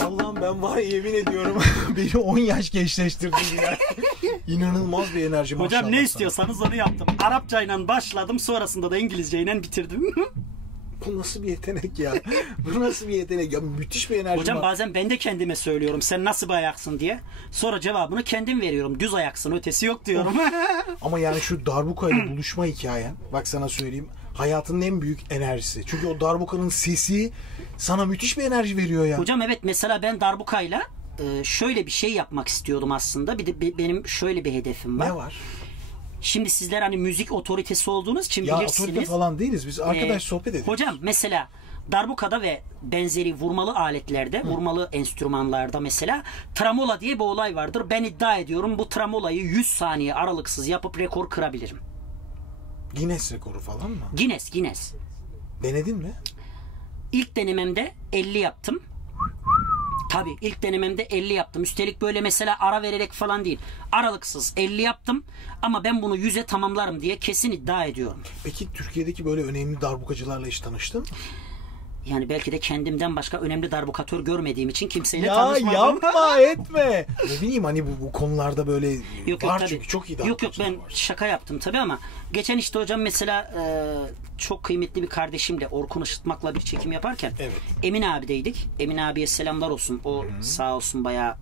Allah'ım ben var ya yemin ediyorum beni 10 yaş gençleştirdin ya. İnanılmaz bir enerji maşallah. Hocam ne istiyorsanız onu yaptım. Arapçayla başladım, sonrasında da İngilizceyle bitirdim. Bu nasıl bir yetenek ya? Bu nasıl bir yetenek ya? Müthiş bir enerji Hocam var. bazen ben de kendime söylüyorum sen nasıl bir ayaksın diye. Sonra cevabını kendim veriyorum. Düz ayaksın, ötesi yok diyorum. Ama yani şu darbuka ile buluşma hikayen, bak sana söyleyeyim, hayatının en büyük enerjisi. Çünkü o darbukanın sesi sana müthiş bir enerji veriyor ya. Hocam evet, mesela ben darbukayla şöyle bir şey yapmak istiyordum aslında. Bir de benim şöyle bir hedefim var. Ne var? Şimdi sizler hani müzik otoritesi olduğunuz için Ya bilirsiniz. otorite falan değiliz biz. Arkadaş sohbet ediyoruz. Hocam mesela darbukada ve benzeri vurmalı aletlerde, vurmalı enstrümanlarda mesela tramola diye bir olay vardır. Ben iddia ediyorum bu tramolayı 100 saniye aralıksız yapıp rekor kırabilirim. Guinness rekoru falan mı? Guinness. Denedin mi? İlk denememde 50 yaptım. Tabii ilk denememde 50 yaptım. Üstelik böyle mesela ara vererek falan değil. Aralıksız 50 yaptım. Ama ben bunu 100'e tamamlarım diye kesin iddia ediyorum. Peki Türkiye'deki böyle önemli darbukacılarla hiç tanıştın mı? Yani belki de kendimden başka önemli darbukatör görmediğim için kimseyle Ya tanışmadım. yapma etme. Ne bileyim hani bu konularda böyle Yok, var tabii. çünkü çok iyi Yok ben darbukacılar var. şaka yaptım tabii ama geçen işte hocam mesela çok kıymetli bir kardeşimle Orkun Işıtmak'la bir çekim yaparken Evet. Emin abideydik. Emin abiye selamlar olsun. O sağ olsun bayağı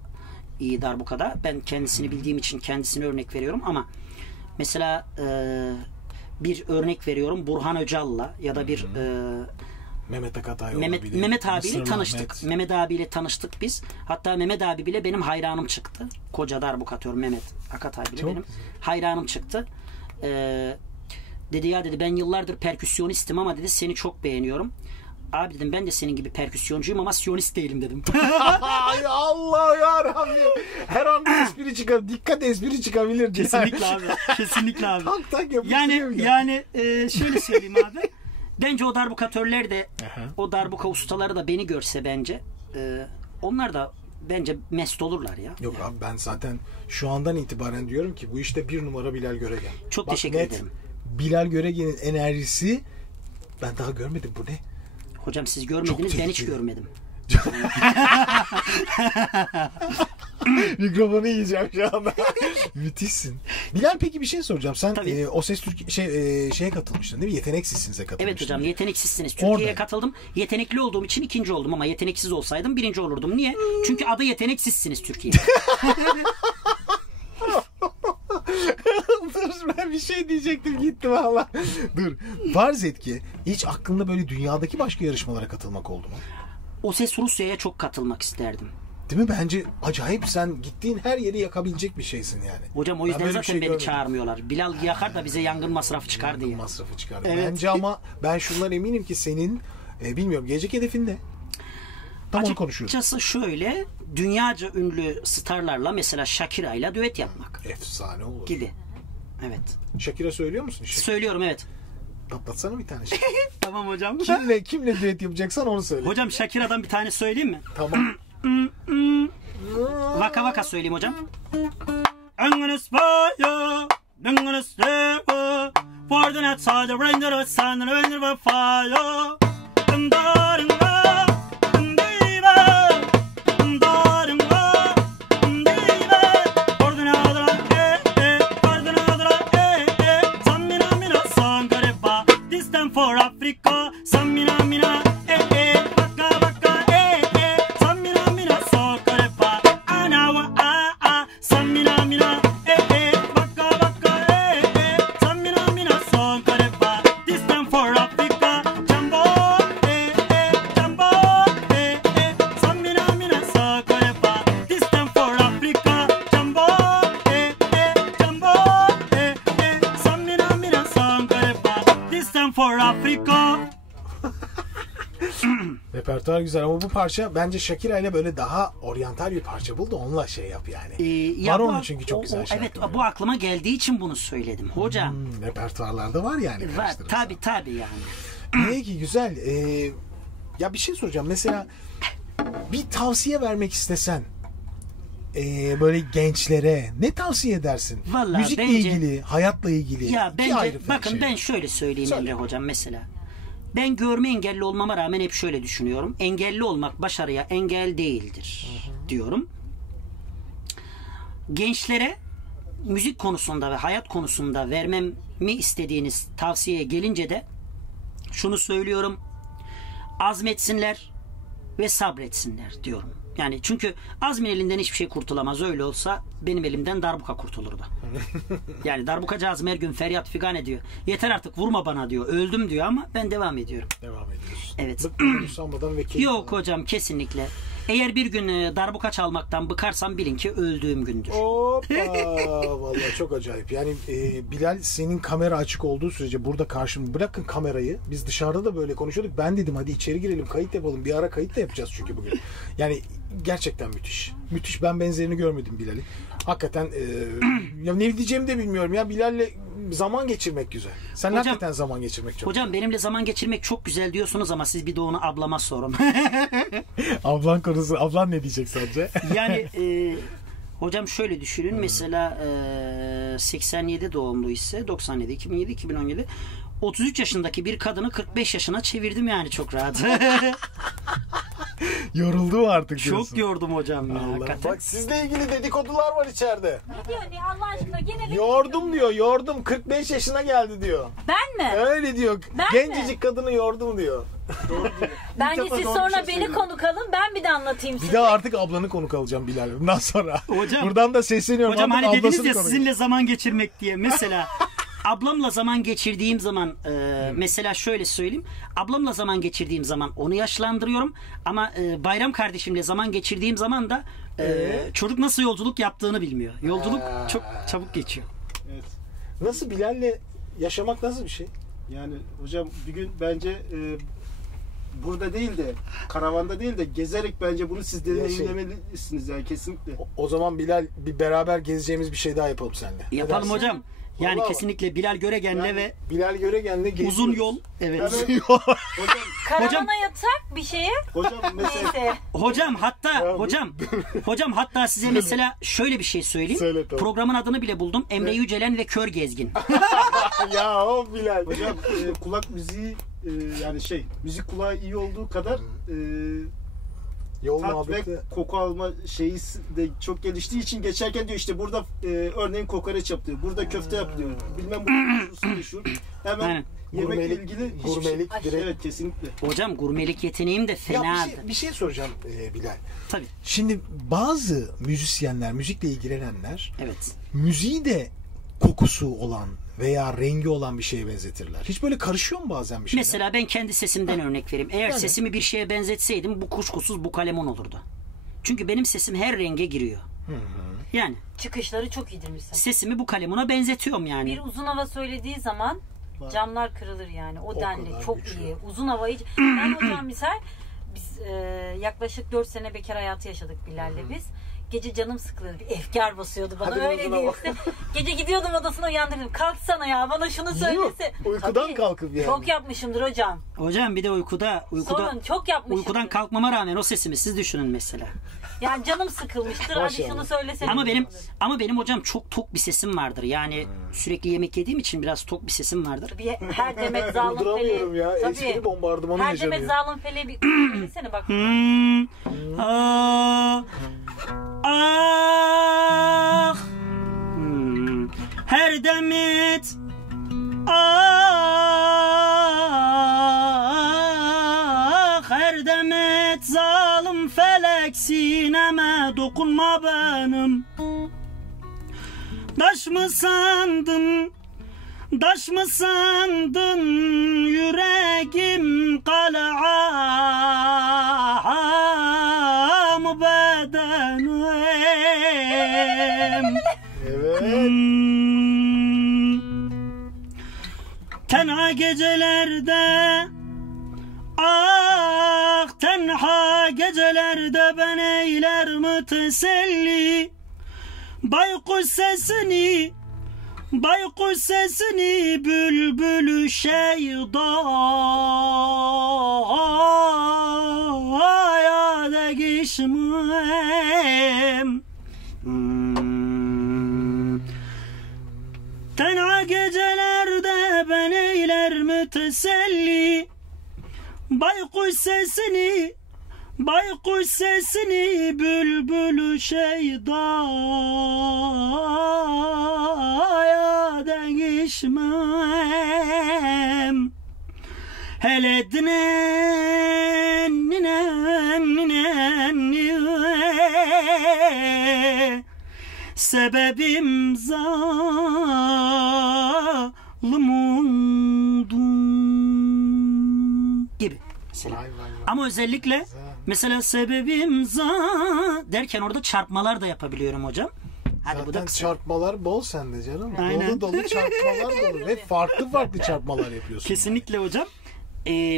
iyi darbukada. Ben kendisini bildiğim için kendisine örnek veriyorum ama mesela bir örnek veriyorum Burhan Öcal'la ya da bir Mehmet Akatay Mehmet abiyle Mısır tanıştık. Mehmet. Mehmet abiyle tanıştık biz. Hatta Mehmet abi bile benim hayranım çıktı. Koca darbukatör Mehmet Akatay bile Çok benim güzel. hayranım çıktı. Dedi ya dedi ben yıllardır perküsyonistim ama dedi seni çok beğeniyorum. Abi dedim ben de senin gibi perküsyoncuyum ama siyonist değilim dedim. Ay Allah yarabbim. Her an bir espri çıkar. Dikkat, espri çıkabilir. Kesinlikle abi. Kesinlikle abi. Tak tak Yani şöyle söyleyeyim abi. Bence o darbukatörler de o darbuka ustaları da beni görse bence onlar da bence mest olurlar ya. Yok abi ben zaten şu andan itibaren diyorum ki bu işte bir numara Bilal Göregen. Çok Bak, teşekkür ederim. Bilal Göregen'in enerjisi ben daha görmedim, bu ne? Hocam siz görmediniz, ben hiç görmedim. Mikrofonu yiyeceğim şu anda. Müthişsin. Bilal peki bir şey soracağım. Sen O Ses şeye katılmıştın değil mi? Yeteneksizsinize katılmıştın. Evet hocam, Yeteneksizsiniz. Türkiye'ye katıldım. Yetenekli olduğum için 2. oldum ama yeteneksiz olsaydım 1. olurdum. Niye? Çünkü adı Yeteneksizsiniz Türkiye. Dur, ben bir şey diyecektim gitti valla. Dur. Farz et ki hiç aklında böyle dünyadaki başka yarışmalara katılmak oldu mu? O Ses Rusya'ya çok katılmak isterdim. Değil mi? Bence acayip, sen gittiğin her yeri yakabilecek bir şeysin yani. Hocam o yüzden zaten beni çağırmıyorlar. Bilal yakar da bize yangın masrafı çıkar diye. Masrafı çıkar. Evet. Bence ama ben şundan eminim ki senin bilmiyorum gelecek hedefin ne? Tam onu konuşuyoruz. Açıkçası şöyle, dünyaca ünlü starlarla mesela Shakira ile düet yapmak. Efsane olur. Gibi. Evet. Shakira söylüyor musun? Söylüyorum evet. Patlatsana bir tane şey. Tamam hocam. Kimle düet yapacaksan onu söyle. Hocam Shakira'dan bir tane söyleyeyim mi? Tamam. Vaka vaka söyleyeyim hocam. I'm gonna spy you, I'm gonna stay you, for the night side, the rain, the sun, the wind, the fire. This time for Africa, Samina mina, baka baka, Samina mina, so karepa, anawa Samina mina, baka baka, Samina mina, so karepa. This time for Africa, Jambo, Jambo, Samina mina, so karepa. This time for Africa, Jambo, Jambo, Samina mina, so karepa. This time for Africa. Repertuar güzel ama bu parça bence Shakira ile böyle daha oryantal bir parça buldu. Onunla şey yap yani. Var onun çünkü çok güzel şarkı. Evet, bu aklıma geldiği için bunu söyledim hocam. Repertuarlarda var yani. Var tabii yani. Peki güzel. Ya bir şey soracağım. Mesela bir tavsiye vermek istesen böyle gençlere ne tavsiye edersin? Vallahi müzikle bence, ilgili, hayatla ilgili. Ya bence bakın şey. Ben şöyle söyleyeyim Emre hocam mesela. Ben görme engelli olmama rağmen hep şöyle düşünüyorum. Engelli olmak başarıya engel değildir diyorum. Gençlere müzik konusunda ve hayat konusunda vermemi istediğiniz tavsiyeye gelince de şunu söylüyorum. Azmetsinler ve sabretsinler diyorum. Yani çünkü Azmin elinden hiçbir şey kurtulamaz. Öyle olsa benim elimden darbuka kurtulurdu. Yani darbukacı Azmi her gün feryat figan ediyor. Yeter artık vurma bana diyor. Öldüm diyor ama ben devam ediyorum. Devam ediyorsun. Evet. Usanmadan ve Yok hocam kesinlikle. Eğer bir gün darbuka çalmaktan bıkarsam bilin ki öldüğüm gündür. Hoppa. Vallahi çok acayip. Yani Bilal senin kamera açık olduğu sürece burada karşımda, bırakın kamerayı. Biz dışarıda da böyle konuşuyorduk. Ben dedim hadi içeri girelim, kayıt yapalım. Bir ara kayıt da yapacağız çünkü bugün. Yani gerçekten müthiş. Müthiş. Ben benzerini görmedim Bilal'i. Hakikaten ya ne diyeceğimi de bilmiyorum ya. Bilal'le zaman geçirmek güzel. Sen hocam, hakikaten zaman geçirmek çok hocam güzel. Benimle zaman geçirmek çok güzel diyorsunuz ama siz bir de onu ablama sorun. Ablan konusu. Ablan ne diyecek sence? Yani hocam şöyle düşünün. Mesela 87 doğumlu ise 97, 2007, 2017 33 yaşındaki bir kadını 45 yaşına çevirdim yani çok rahat. Yoruldu mu artık diyorsun? Çok yordum hocam ya. Hakikaten. Bak sizle ilgili dedikodular var içeride. Ne diyor ne Allah aşkına gene Yordum diyor, yordum. 45 yaşına geldi diyor. Ben mi? Öyle diyor. Ben Gencecik kadını yordum diyor. Bence defa siz doğru sonra bir şey beni söylüyor. konuk alın ben bir de anlatayım size. Bir daha artık ablanı konuk alacağım Bilal. Bundan sonra. Hocam, buradan da sesleniyorum. Hocam artık hani dediniz ablasını ya konuk. sizinle zaman geçirmek diye. Mesela ablamla zaman geçirdiğim zaman mesela şöyle söyleyeyim. Ablamla zaman geçirdiğim zaman onu yaşlandırıyorum. Ama Bayram kardeşimle zaman geçirdiğim zaman da çocuk nasıl yolculuk yaptığını bilmiyor. Yolculuk çok çabuk geçiyor. Evet. Nasıl Bilal'le yaşamak nasıl bir şey? Yani hocam bir gün bence burada değil de karavanda değil de gezerek bence bunu siz deneyimlemelisiniz yani kesinlikle. O zaman Bilal bir beraber gezeceğimiz bir şey daha yapalım seninle. Ne Yapalım dersin? hocam. Yani Vallahi kesinlikle Bilal Göregen'le Yani ve Bilal Göregen'le geziyoruz. uzun yol. Evet. Yani, hocam, Karavana yatak bir şeye. hocam mesela Neyse. Hocam hatta size mesela şöyle bir şey söyleyeyim. Söyle, tamam. Programın adını bile buldum. Emre Yücelen ve Kör Gezgin. Ya o Bilal. hocam kulak müziği yani müzik kulağı iyi olduğu kadar Yol tat ve muhabbeti. koku alma şeyi de çok geliştiği için geçerken diyor işte burada örneğin kokoreç yapılıyor. Burada köfte yapılıyor. Bilmem bu meşhur. Hemen Aynen. yemekle ilgili hiçbir Gurmelik şey. direkt. Evet kesinlikle. Hocam gurmelik yeteneğim de Ya fena. bir şey soracağım Bilal. Tabii. Şimdi bazı müzisyenler, müzikle ilgilenenler Evet. müziği de kokusu olan veya rengi olan bir şeye benzetirler. Hiç böyle karışıyor mu bazen bir şeyler? Mesela ben kendi sesimden örnek vereyim. Eğer Yani. sesimi bir şeye benzetseydim bu kuşkusuz bu kalemon olurdu. Çünkü benim sesim her renge giriyor. Yani Çıkışları çok iyidir misal. sesimi bu kalemona benzetiyorum yani. Bir uzun hava söylediği zaman camlar kırılır yani. O denli. kadar Çok güçlü. iyi. Uzun hava hiç... Ben hocam misal biz yaklaşık 4 sene bekar hayatı yaşadık Bilal'le biz. Gece canım sıkılıyordu. Bir efkar basıyordu bana. Hadi Öyle uzun değil hava. işte. Gece gidiyordum odasına uyandırdım. Kalksana ya bana şunu söylese. Uykudan Tabii, kalkıp yani. Çok yapmışımdır hocam. Hocam bir de uykuda Sorun çok yapmışımdır. uykudan kalkmama rağmen o sesimi siz düşünün mesela. Yani canım sıkılmıştır. Hadi Maşallah. şunu söylesene. Ama benim hocam çok tok bir sesim vardır. Yani sürekli yemek yediğim için biraz tok bir sesim vardır. Her Demet Zalım Durduramıyorum Feli. ya. Tabii. Espri bombardımanı Her yaşanıyor. Demet Zalım Feli bir söylesene bak. Ah, her demet her demet zalim felek sineme dokunma benim. Taş mı sandın yüreğim kal'a mı bedenim? Evet. Tenha gecelerde tenha gecelerde ben eyler mi teselli? Baykuş sesini bülbülü şeydaya da geçmem. Tenha gecelerde ben eyler mi teselli? Baykuş sesini bülbülü şeydaya da geçmem. Hele dinen sebebim zalim oldum gibi mesela. Vay, vay, vay. Ama özellikle mesela sebebim derken orada çarpmalar da yapabiliyorum hocam. Hadi bu da Zaten kısa. çarpmalar bol sende canım. Aynen. Dolu çarpmalar dolu. Ve farklı çarpmalar yapıyorsun. Kesinlikle hocam.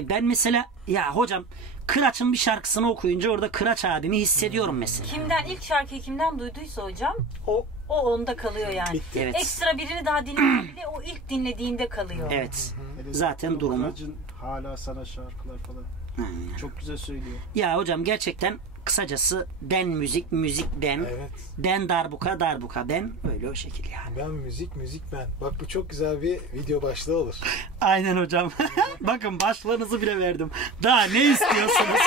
Ben mesela ya hocam Kıraç'ın bir şarkısını okuyunca orada Kıraç abimi hissediyorum mesela. İlk şarkıyı kimden duyduysa hocam o onda kalıyor yani. Bitti. Evet. Ekstra birini daha dinlemedi bile o ilk dinlediğinde kalıyor. Evet. Hele Zaten durumu. Aracın hala sana şarkılar falan. Çok güzel söylüyor. Ya hocam gerçekten kısacası ben müzik ben. Evet. Ben darbuka ben. Öyle o şekil yani. Ben müzik ben. Bak bu çok güzel bir video başlığı olur. Aynen hocam. Bakın başlığınızı bile verdim. Daha ne istiyorsunuz?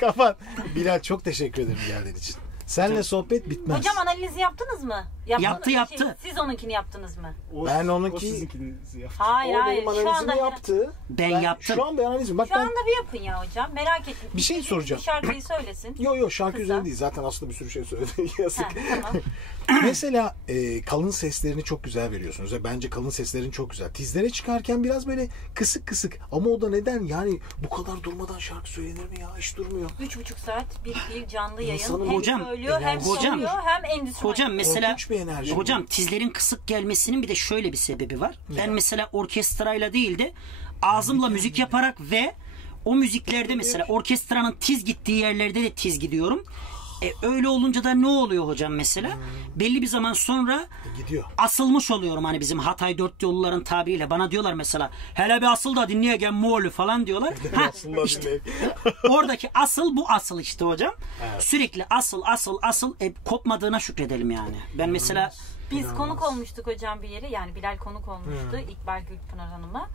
kapat. Bilal çok teşekkür ederim geldiğin için. Seninle sohbet bitmez. Hocam analizi yaptınız mı? Yaptı. Siz onunkini yaptınız mı? Ben onunki- O sizinkinizi yaptı. Hayır O hayır. benim Şu anda analizimi yaptı. Ben yaptım. Şu an ben analizim. Bak Şu ben... anda bir yapın ya hocam. Merak ettim. Bir şey soracağım. Bir şarkıyı söylesin. Yo şarkı Kısa. üzerine değil. Zaten aslında bir sürü şey söyledi. Yazık. Ha, tamam. Mesela kalın seslerini çok güzel veriyorsunuz. Ve bence kalın seslerin çok güzel. Tizlere çıkarken biraz böyle kısık. Ama o da neden? Yani bu kadar durmadan şarkı söylenir mi ya? Hiç durmuyor. 3,5 saat bir canlı yayın. İnsanın Hem hocam, söylüyor hem enerjisi soruyor hocam, hem endüstri. Hocam mesela Korkunç bir bir enerji. Hocam tizlerin kısık gelmesinin bir de şöyle bir sebebi var. Ben mesela orkestrayla değil de ağzımla müzik yaparak ve o müziklerde mesela orkestranın tiz gittiği yerlerde de tiz gidiyorum. Öyle olunca da ne oluyor hocam mesela? Belli bir zaman sonra gidiyor. Asılmış oluyorum, hani bizim Hatay Dört Yolluların tabiriyle. Bana diyorlar mesela, hele bir asıl da dinleyegen Moğol'u falan diyorlar. İşte, oradaki asıl bu asıl işte hocam. Evet. Sürekli asıl kopmadığına şükredelim yani. Ben mesela biz konuk olmuştuk hocam bir yere. Yani Bilal konuk olmuştu. İkbal Gülpınar Hanım'a.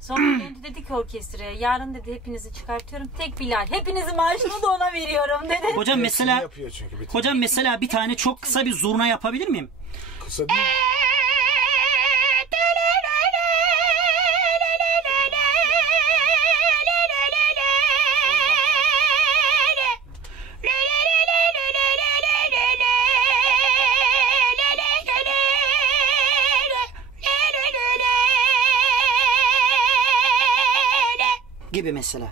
Sonra döndü dedi ki orkestraya, yarın dedi hepinizi çıkartıyorum. Tek Bilal. Hepinizin maaşını da ona veriyorum dedi. Hocam mesela bir tane çok kısa bir zurna yapabilir miyim? Kısa değil. Gibi mesela.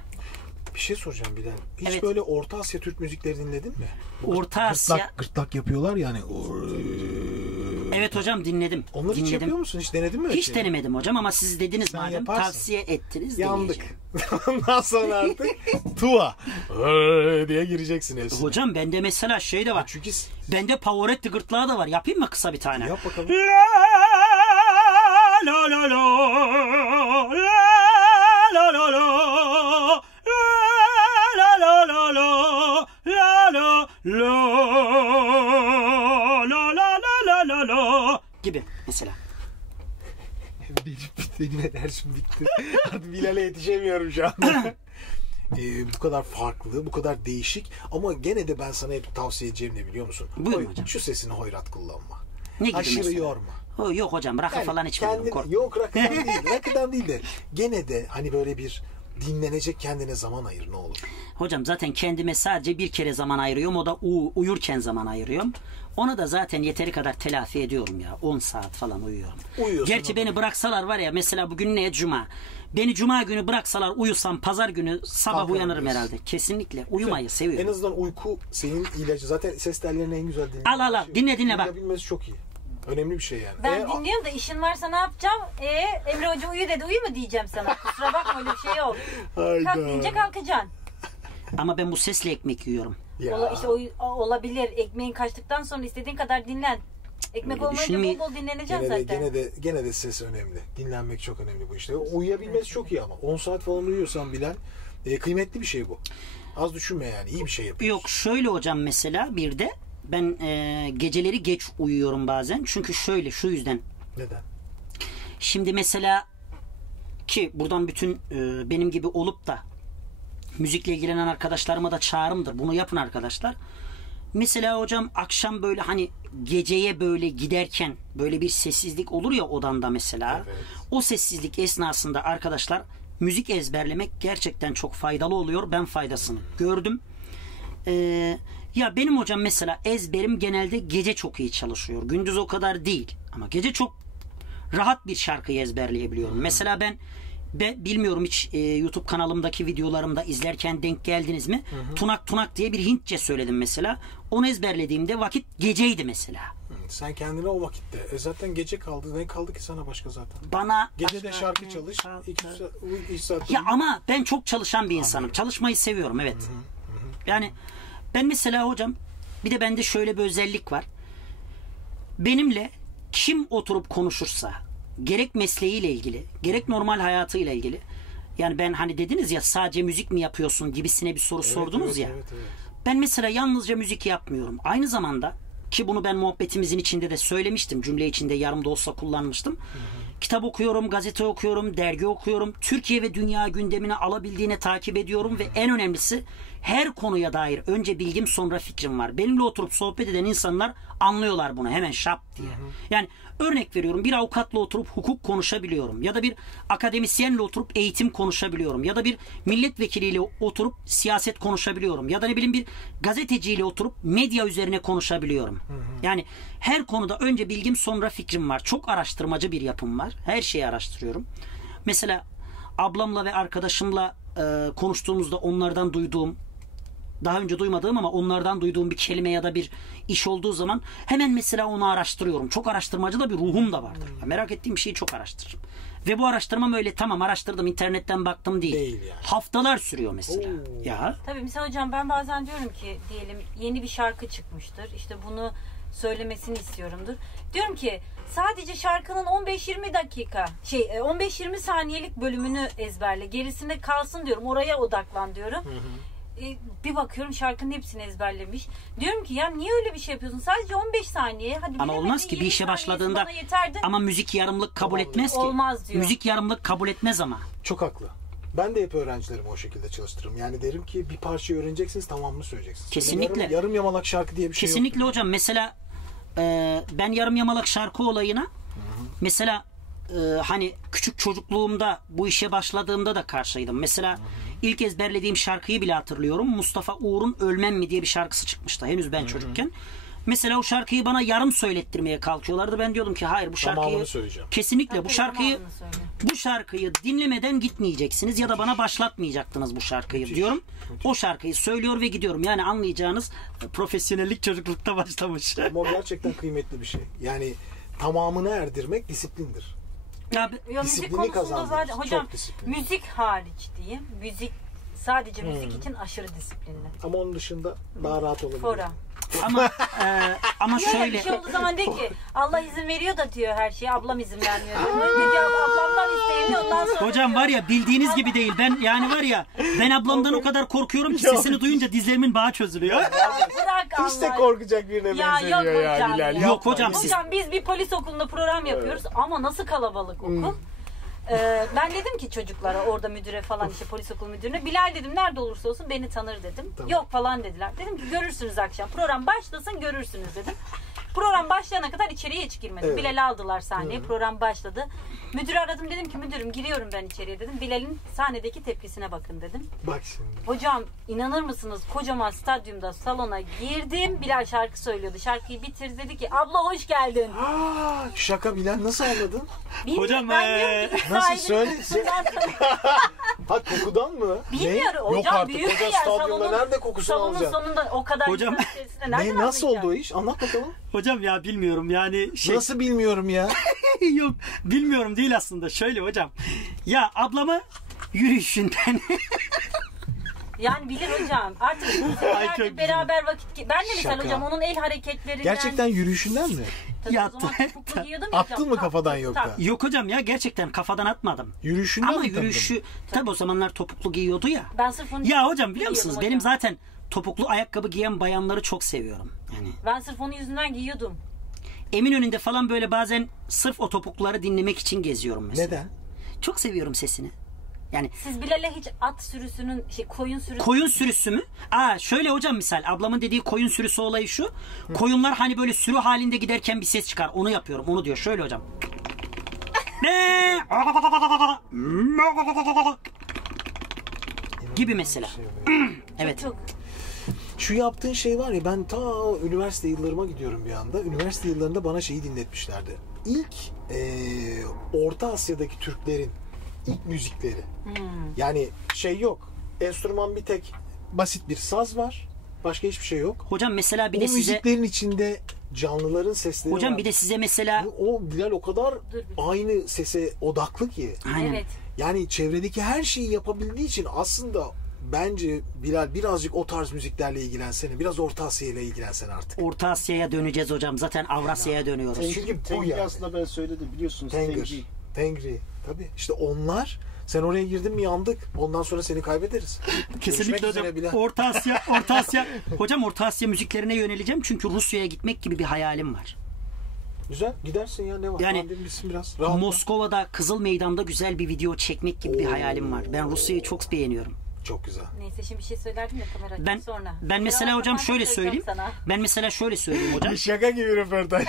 Bir şey soracağım Bilal. Hiç Evet. böyle Orta Asya Türk müzikleri dinledin mi? Orta Asya. Gırtlak yapıyorlar yani. Evet hocam dinledim. Onları hiç yapıyor musun? Hiç denedin mi? Hiç denemedim hocam ama siz dediniz Sen madem, yaparsın. tavsiye ettiniz. Yandık. Ondan sonra artık tuva diye gireceksin. Hocam bende mesela şey de var. Çünkü bende Pavarotti gırtlağı da var. Yapayım mı kısa bir tane? yap bakalım. La la la la la la la la la la la la gibi mesela. Benim enerjim bitti. Hadi Bilal'e yetişemiyorum şu anda. Bu kadar farklı, bu kadar değişik ama gene de ben sana hep tavsiye edeceğim ne biliyor musun? Buyurun hocam. Şu sesini hoyrat kullanma. Ne gibi aşırı mesela? yorma. Yok hocam rakı falan içmiyorum. Yok rakıdan değil. Rakıdan değil de gene de hani böyle bir dinlenecek kendine zaman ayır ne olur. Hocam zaten kendime sadece bir kere zaman ayırıyorum. O da uyurken zaman ayırıyorum. Ona da zaten yeteri kadar telafi ediyorum ya. 10 saat falan uyuyorum. Gerçi beni bıraksalar var ya, mesela bugün ne? Cuma. Beni cuma günü bıraksalar uyusam pazar günü sabah uyanırım herhalde. Kesinlikle. Uyumayı seviyorum. En azından uyku senin ilacı. Zaten ses tellerini en güzel dinle. Al dinle bak. Dinleyebilmesi çok iyi. Önemli bir şey yani. Ben dinliyorum da işin varsa ne yapacağım? Emre Hoca uyu dedi. Uyu mu diyeceğim sana? Kusura bakma, öyle bir şey yok. Kalk deyince kalkacaksın. Ama ben bu sesle ekmek yiyorum. İşte olabilir. Ekmeğin kaçtıktan sonra istediğin kadar dinlen. Ekmek olmayınca bol bol dinleneceksin zaten. Gene de ses önemli. Dinlenmek çok önemli bu işte. Uyuyabilmesi çok iyi ama. 10 saat falan uyuyorsan Bilal, kıymetli bir şey bu. Az düşünme yani. İyi bir şey yapıyorsun. Yok şöyle hocam, mesela bir de ben geceleri geç uyuyorum bazen. Çünkü şu yüzden. Neden? Şimdi mesela ki buradan bütün benim gibi olup da müzikle ilgilenen arkadaşlarıma da çağrımdır. Bunu yapın arkadaşlar. Mesela hocam akşam böyle hani geceye böyle giderken böyle bir sessizlik olur ya odanda mesela. Evet. O sessizlik esnasında arkadaşlar müzik ezberlemek gerçekten çok faydalı oluyor. Ben faydasını gördüm. Ya benim hocam mesela ezberim genelde gece çok iyi çalışıyor. Gündüz o kadar değil. Ama gece çok rahat bir şarkıyı ezberleyebiliyorum. Mesela ben bilmiyorum hiç YouTube kanalımdaki videolarımda izlerken denk geldiniz mi? Tunak tunak diye bir Hintçe söyledim mesela. Onu ezberlediğimde vakit geceydi mesela. Sen kendine o vakitte. Zaten gece kaldı. Ne kaldı ki sana başka zaten? Bana gece de şarkı çalış. 2 saat. Ya ama ben çok çalışan bir insanım. Çalışmayı seviyorum, evet. Yani ben mesela hocam bir de bende şöyle bir özellik var. Benimle kim oturup konuşursa, gerek mesleğiyle ilgili, gerek normal hayatıyla ilgili. Yani ben hani dediniz ya sadece müzik mi yapıyorsun gibisine bir soru sordunuz ya. Evet. Ben mesela yalnızca müzik yapmıyorum. Aynı zamanda ki bunu ben muhabbetimizin içinde de söylemiştim. Cümle içinde yarım da olsa kullanmıştım. Kitap okuyorum, gazete okuyorum, dergi okuyorum. Türkiye ve dünya gündemini alabildiğine takip ediyorum ve en önemlisi her konuya dair önce bilgim sonra fikrim var. Benimle oturup sohbet eden insanlar anlıyorlar bunu hemen şap diye. Yani örnek veriyorum, bir avukatla oturup hukuk konuşabiliyorum. Ya da bir akademisyenle oturup eğitim konuşabiliyorum. Ya da bir milletvekiliyle oturup siyaset konuşabiliyorum. Ya da ne bileyim bir gazeteciyle oturup medya üzerine konuşabiliyorum. Yani her konuda önce bilgim sonra fikrim var. Çok araştırmacı bir yapım var. Her şeyi araştırıyorum. Mesela ablamla ve arkadaşımla konuştuğumuzda onlardan duyduğum daha önce duymadığım ama onlardan duyduğum bir kelime ya da bir iş olduğu zaman hemen mesela onu araştırıyorum. Çok araştırmacı da bir ruhum da vardır. Merak ettiğim bir şeyi çok araştırırım. Ve bu araştırmam öyle tamam araştırdım internetten baktım değil. yani. Haftalar sürüyor mesela. Ya Tabii mesela hocam ben bazen diyorum ki diyelim yeni bir şarkı çıkmıştır. İşte bunu söylemesini istiyorumdur. Diyorum ki sadece şarkının 15-20 dakika 15-20 saniyelik bölümünü ezberle. Gerisinde kalsın diyorum. Oraya odaklan diyorum. Bir bakıyorum şarkının hepsini ezberlemiş. Diyorum ki ya niye öyle bir şey yapıyorsun? Sadece 15 saniye. Hadi ama olmaz ki bir işe başladığında ama müzik yarımlık kabul etmez ki. Olmaz diyor. Müzik yarımlık kabul etmez ama. Çok haklı. Ben de hep öğrencilerimi o şekilde çalıştırırım. Yani derim ki bir parçayı öğreneceksiniz, tamamını söyleyeceksiniz. Kesinlikle. Yarım yamalak şarkı diye bir şey yok. Kesinlikle hocam. Mesela ben yarım yamalak şarkı olayına mesela hani küçük çocukluğumda bu işe başladığımda da karşıydım. Mesela ilk ezberlediğim şarkıyı bile hatırlıyorum. Mustafa Uğur'un Ölmem Mi diye bir şarkısı çıkmıştı. Henüz ben çocukken. Mesela o şarkıyı bana yarım söylettirmeye kalkıyorlardı. Ben diyordum ki hayır bu şarkıyı kesinlikle bu şarkıyı dinlemeden gitmeyeceksiniz ya da bana başlatmayacaktınız bu şarkıyı diyorum. O şarkıyı söylüyor ve gidiyorum. Yani anlayacağınız profesyonellik çocuklukta başlamış. Ama o gerçekten kıymetli bir şey. Yani tamamını erdirmek disiplindir. Ya, müzik konusunda zaten hocam müzik hariç diyeyim. Müzik sadece müzik için aşırı disiplinli. Ama onun dışında daha rahat olabilir. Fora. ama şöyle bir şey olduğu zaman de ki Allah izin veriyor da diyor her şeye ablam izin vermiyor. Ablamdan isteyin ondan sonra. Hocam var ya bildiğiniz gibi değil. Ben yani var ya ben ablamdan o kadar korkuyorum ki sesini duyunca dizlerimin bağı çözülüyor. Bırak Allah. Hiç de korkacak birine benzemiyor ya Bilal. Yok hocam siz. Hocam biz bir polis okulunda program yapıyoruz ama nasıl kalabalık okul. Ben dedim ki çocuklara orada müdüre falan işte polis okulu müdürüne Bilal dedim nerede olursa olsun beni tanır dedim. Tamam. Yok falan dediler. Dedim ki görürsünüz akşam. Program başlasın görürsünüz dedim. Program başlayana kadar içeriye hiç girmedim. Evet. Bilal'i aldılar sahneye. Program başladı. Müdürü aradım dedim ki müdürüm giriyorum ben içeriye dedim. Bilal'in sahnedeki tepkisine bakın dedim. Bak şimdi. Hocam inanır mısınız kocaman stadyumda salona girdim. Bilal şarkı söylüyordu. Şarkıyı bitirdi dedi ki abla hoş geldin. Şaka Bilal nasıl anladın? Hocam nasıl söyle? Ha kokudan mı? Bilmiyorum. Hocam, yok artık büyük koca stadyumda nerede kokusunu alacaksın? Salonun sonunda o kadar hocam, nasıl oldu o iş? Anlat bakalım. Hocam ya bilmiyorum yani. Nasıl bilmiyorum ya? Yok bilmiyorum değil aslında. Şöyle hocam. Ya ablamı yürüyüşünden. Yani bilir hocam. Artık beraber vakit... Ben de mesela hocam onun el hareketlerinden... Gerçekten yürüyüşünden mi? Attın mı kafadan yoksa? Yok hocam ya gerçekten kafadan atmadım. Yürüyüşünden ama yürüyüşü tabii o zamanlar topuklu giyiyordu ya. Ben sırf onu ya hocam biliyor musunuz hocam. Benim zaten topuklu ayakkabı giyen bayanları çok seviyorum. Yani. Ben sırf onun yüzünden giyiyordum. Eminönü'nde falan böyle bazen sırf o topukluları dinlemek için geziyorum mesela. Neden? Çok seviyorum sesini. Yani siz Bilal'e hiç at sürüsünün koyun sürüsü mü? Şöyle hocam misal ablamın dediği koyun sürüsü olayı şu. Koyunlar hani böyle sürü halinde giderken bir ses çıkar. Onu yapıyorum. Onu diyor. Şöyle hocam. gibi mesela. Evet. Çok. Şu yaptığın şey var ya ben ta üniversite yıllarıma gidiyorum bir anda. Üniversite yıllarında bana şeyi dinletmişlerdi. İlk Orta Asya'daki Türklerin ilk müzikleri. Yani şey yok. Enstrüman bir tek basit bir saz var. Başka hiçbir şey yok. Hocam mesela bir de size... müziklerin içinde canlıların sesleri hocam var. Bir de size mesela... O Bilal o kadar aynı sese odaklı ki. Aynen. Evet. Yani çevredeki her şeyi yapabildiği için aslında bence Bilal birazcık o tarz müziklerle ilgilensene. Biraz Orta Asya ile ilgilensen artık. Orta Asya'ya döneceğiz hocam. Zaten Avrasya'ya dönüyoruz. Çünkü Tengri aslında ben söyledim biliyorsunuz. Tengri. Tabii. İşte onlar sen oraya girdin mi yandık. Ondan sonra seni kaybederiz. Kesinlikle hocam. Orta Asya. Hocam Orta Asya müziklerine yöneleceğim. Çünkü Rusya'ya gitmek gibi bir hayalim var. Güzel. Gidersin ya. Ne var? Yani biraz. Moskova'da Kızıl Meydan'da güzel bir video çekmek gibi bir hayalim var. Ben Rusya'yı çok beğeniyorum. Çok güzel. Neyse şimdi bir şey söylerdim de kamera sonra. Ben mesela hocam şöyle söyleyeyim. Ben mesela şöyle söyleyeyim hocam. Şaka gibi röportaj.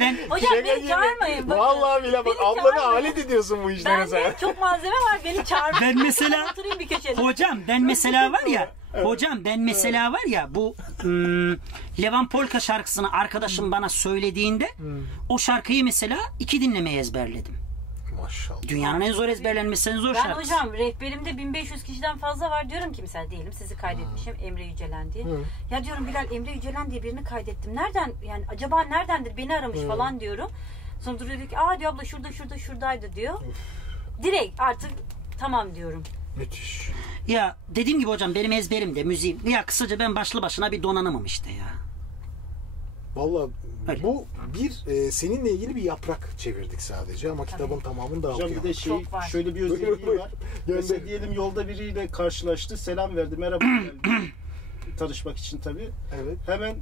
ben hocam beni çağırmayın. Vallahi bile bak ablanı alet ediyorsun bu işlere sen. Bende çok malzeme var beni çağırmayın. Ben mesela oturayım bir köşede. Hocam ben mesela var ya bu Levan Polka şarkısını arkadaşım bana söylediğinde o şarkıyı mesela 2 dinlemeye ezberledim. Maşallah. Dünyanın en zor ezberlenmesi en zor Ben şarkısı. hocam rehberimde 1500 kişiden fazla var diyorum ki mesela diyelim sizi kaydetmişim Emre Yücelen diye. Ya diyorum Bilal Emre Yücelen diye birini kaydettim. Nereden yani acaba neredendir beni aramış falan diyorum. Sonra duruyor diyor ki diyor abla şuradaydı diyor. Direkt artık tamam diyorum. Müthiş. Ya dediğim gibi hocam benim ezberim de müziğim. Ya kısaca ben başlı başına bir donanımım işte ya. Vallahi Öyle. bu seninle ilgili bir yaprak çevirdik sadece ama kitabın tamamını da Hocam bir de Çok var. şöyle bir özelliği var. Gönder. Mesela diyelim yolda biriyle karşılaştı, selam verdi, merhaba geldi. Tanışmak için tabii. Evet. Hemen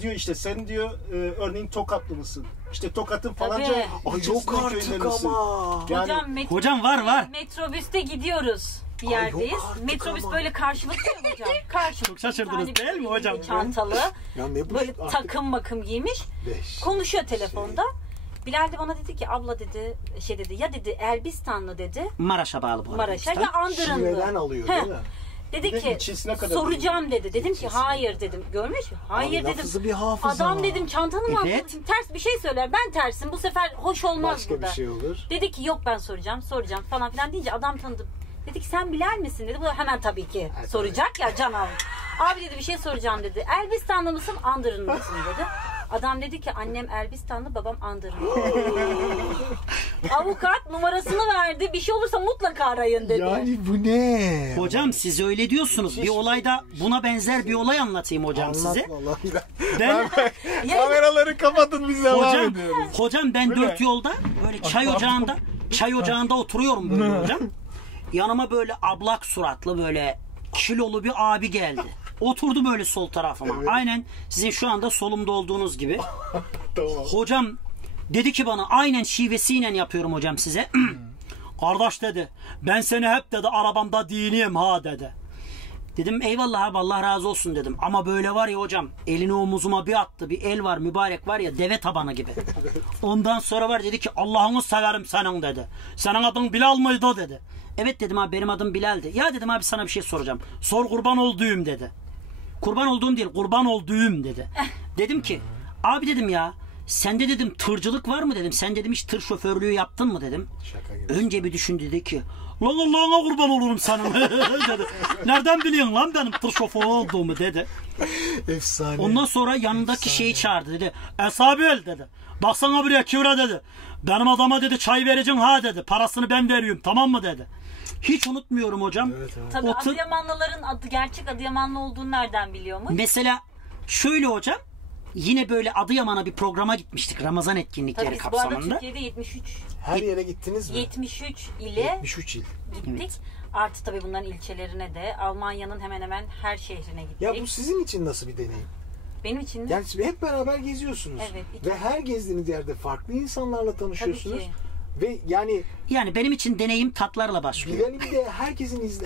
diyor işte sen diyor örneğin Tokatlı mısın? İşte Tokat'ın falanca Tabii. Ay ilçesinden, yok artık köyündensin. ama. Yani Hocam var. Metrobüste gidiyoruz. Bir Ay, yerdeyiz. yok artık Metrobüs ama. böyle karşılıklı ya hocam. Karşılıklı. Çok şaşırdınız Bir tane değil mi hocam? elinde Çantalı. Ya ne bu Böyle artık? takım makım giymiş. Beş. Konuşuyor telefonda. Bilal de bana dedi ki abla dedi ya dedi Elbistanlı dedi. Maraş'a bağlı bu arada. Maraş'a İşte. ya Andırınlı. Şiveden alıyor Heh. değil mi? Dedi Bir de ki ilçesine kadar soracağım dedi. Dedim ki İlçesine. hayır dedim. Görmüş mü? Hayır Abi, dedim. lafızı bir hafıza. Adam dedim çantanı mı Evet. attın? Şimdi ters bir şey söyler. Ben tersim. Bu sefer hoş olmaz Başka burada. bir şey olur. Dedi ki yok ben soracağım falan filan deyince adam tanıdım. Dedi ki sen Bilal misin dedi. Bu da hemen tabii ki soracak ya can abi. Abi dedi bir şey soracağım dedi. Elbistanlı mısın Andırınlı mısın dedi. Adam dedi ki annem Elbistanlı babam Andırınlı. Avukat numarasını verdi. Bir şey olursa mutlaka arayın dedi. Yani bu ne? Hocam siz öyle diyorsunuz. Bir olayda buna benzer bir olay anlatayım hocam Anlat size. vallahi. Ben Kameraları kapatın biz devam hocam ediyoruz. hocam ben dört yolda böyle çay ocağında oturuyorum böyle hocam. Yanıma böyle ablak suratlı böyle kilolu bir abi geldi. Oturdu böyle sol tarafıma. Evet. Aynen sizin şu anda solumda olduğunuz gibi. Tamam. Hocam dedi ki bana aynen şivesiyle yapıyorum hocam size. Kardeş dedi ben seni hep dedi arabamda dinleyeyim ha dedi. Dedim eyvallah abi Allah razı olsun dedim. Ama böyle var ya hocam elini omuzuma bir attı. Bir el var mübarek var ya deve tabanı gibi. Ondan sonra var dedi ki Allah'ını severim senin dedi. Senin adın Bilal mıydı dedi. Evet dedim abi benim adım Bilal'di. Ya dedim abi sana bir şey soracağım. Sor kurban olduğum dedi. Kurban olduğum değil kurban olduğum dedi. Dedim ki abi dedim ya sende dedim tırcılık var mı dedim. Sen dedim hiç tır şoförlüğü yaptın mı dedim. Şaka gibi. Önce bir düşün dedi ki lan Allah'ına kurban olurum senin dedi. Nereden biliyorsun lan benim tır şoförü olduğumu dedi. Efsane. Ondan sonra yanındaki şeyi çağırdı dedi. Esabil dedi. Baksana buraya Kivra dedi. Benim adama dedi çay vereceksin ha dedi. Parasını ben veriyorum tamam mı dedi. Hiç unutmuyorum hocam. Evet, evet. Tabii O tır- Adıyamanlıların gerçek Adıyamanlı olduğunu nereden biliyormuş? Mesela şöyle hocam. Yine böyle Adıyaman'a bir programa gitmiştik. Ramazan etkinlikleri Tabii biz bu arada kapsamında. Türkiye'de 73 Her yere gittiniz mi? 73 ile 73 il. gittik. Artı tabii bunların ilçelerine de Almanya'nın hemen hemen her şehrine gittik. Ya bu sizin için nasıl bir deneyim? Benim için de Yani siz hep beraber geziyorsunuz. Evet, Ve her gezdiğiniz yerde farklı insanlarla tanışıyorsunuz. Tabii ki. Ve yani Yani benim için deneyim tatlarla başlıyor. Bilal'i bir de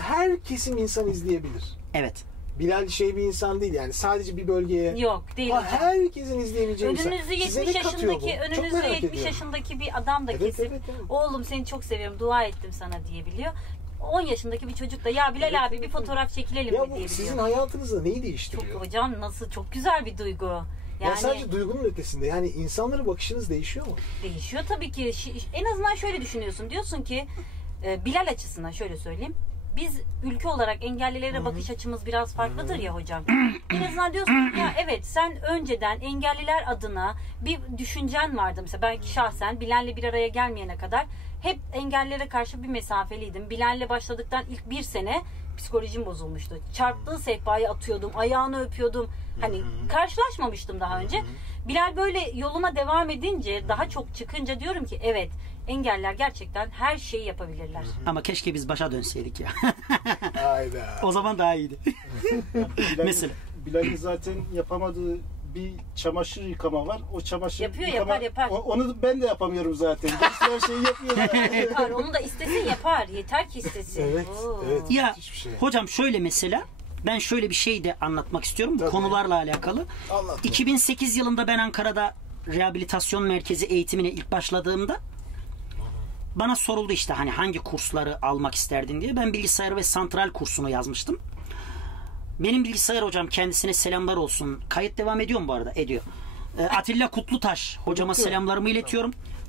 her kesim insan izleyebilir. Evet. Bilal bir insan değil yani sadece bir bölgeye. yok değil hocam. Herkesin izleyebileceği insan. Önünüzde Size 70 ne katıyor bu? yaşındaki Çok önünüzde merak 70 ediyorum. yaşındaki bir adam da Evet, kesip evet, evet. oğlum seni çok seviyorum dua ettim sana diyebiliyor. 10 yaşındaki bir çocuk da ya Bilal abi bir fotoğraf çekilelim Ya mi bu diyebiliyor. sizin hayatınızda neyi Çok değiştiriyor? hocam nasıl çok güzel bir duygu. Ya Yani sadece duygunun ötesinde yani insanlara bakışınız değişiyor mu? değişiyor tabii ki. En azından şöyle düşünüyorsun. Diyorsun ki Bilal açısından şöyle söyleyeyim. Biz ülke olarak engellilere bakış açımız biraz farklıdır ya hocam. En azından diyorsun ki ya evet sen önceden engelliler adına bir düşüncen vardı. Mesela belki şahsen Bilal'le bir araya gelmeyene kadar hep engellilere karşı bir mesafeliydim. Bilal'le başladıktan ilk bir sene psikolojim bozulmuştu. Çarptığı sehpayı atıyordum, ayağını öpüyordum. Hani karşılaşmamıştım daha önce. Bilal böyle yoluna devam edince, daha çok çıkınca diyorum ki evet engeller gerçekten her şeyi yapabilirler. Ama keşke biz başa dönseydik ya. Hayda. O zaman daha iyiydi. Mesela. Bilal'in zaten yapamadığı bir çamaşır yıkama var. O çamaşır Yapıyor, yıkama, yapar. Onu ben de yapamıyorum zaten. Her şeyi yapıyor. Yapar, onu da istesin yapar. Yeter ki istesin. Evet, Oo. evet. Ya Müthiş bir şey. hocam şöyle mesela ben şöyle bir şey de anlatmak istiyorum bu Tabii. konularla alakalı. Anlat. 2008 yılında ben Ankara'da rehabilitasyon merkezi eğitimine ilk başladığımda bana soruldu işte hani hangi kursları almak isterdin diye. Ben bilgisayar ve santral kursunu yazmıştım. Benim bilgisayar hocam kendisine selamlar olsun. Kayıt devam ediyor mu bu arada? Ediyor. Atilla Kutlutaş hocama selamlarımı iletiyorum.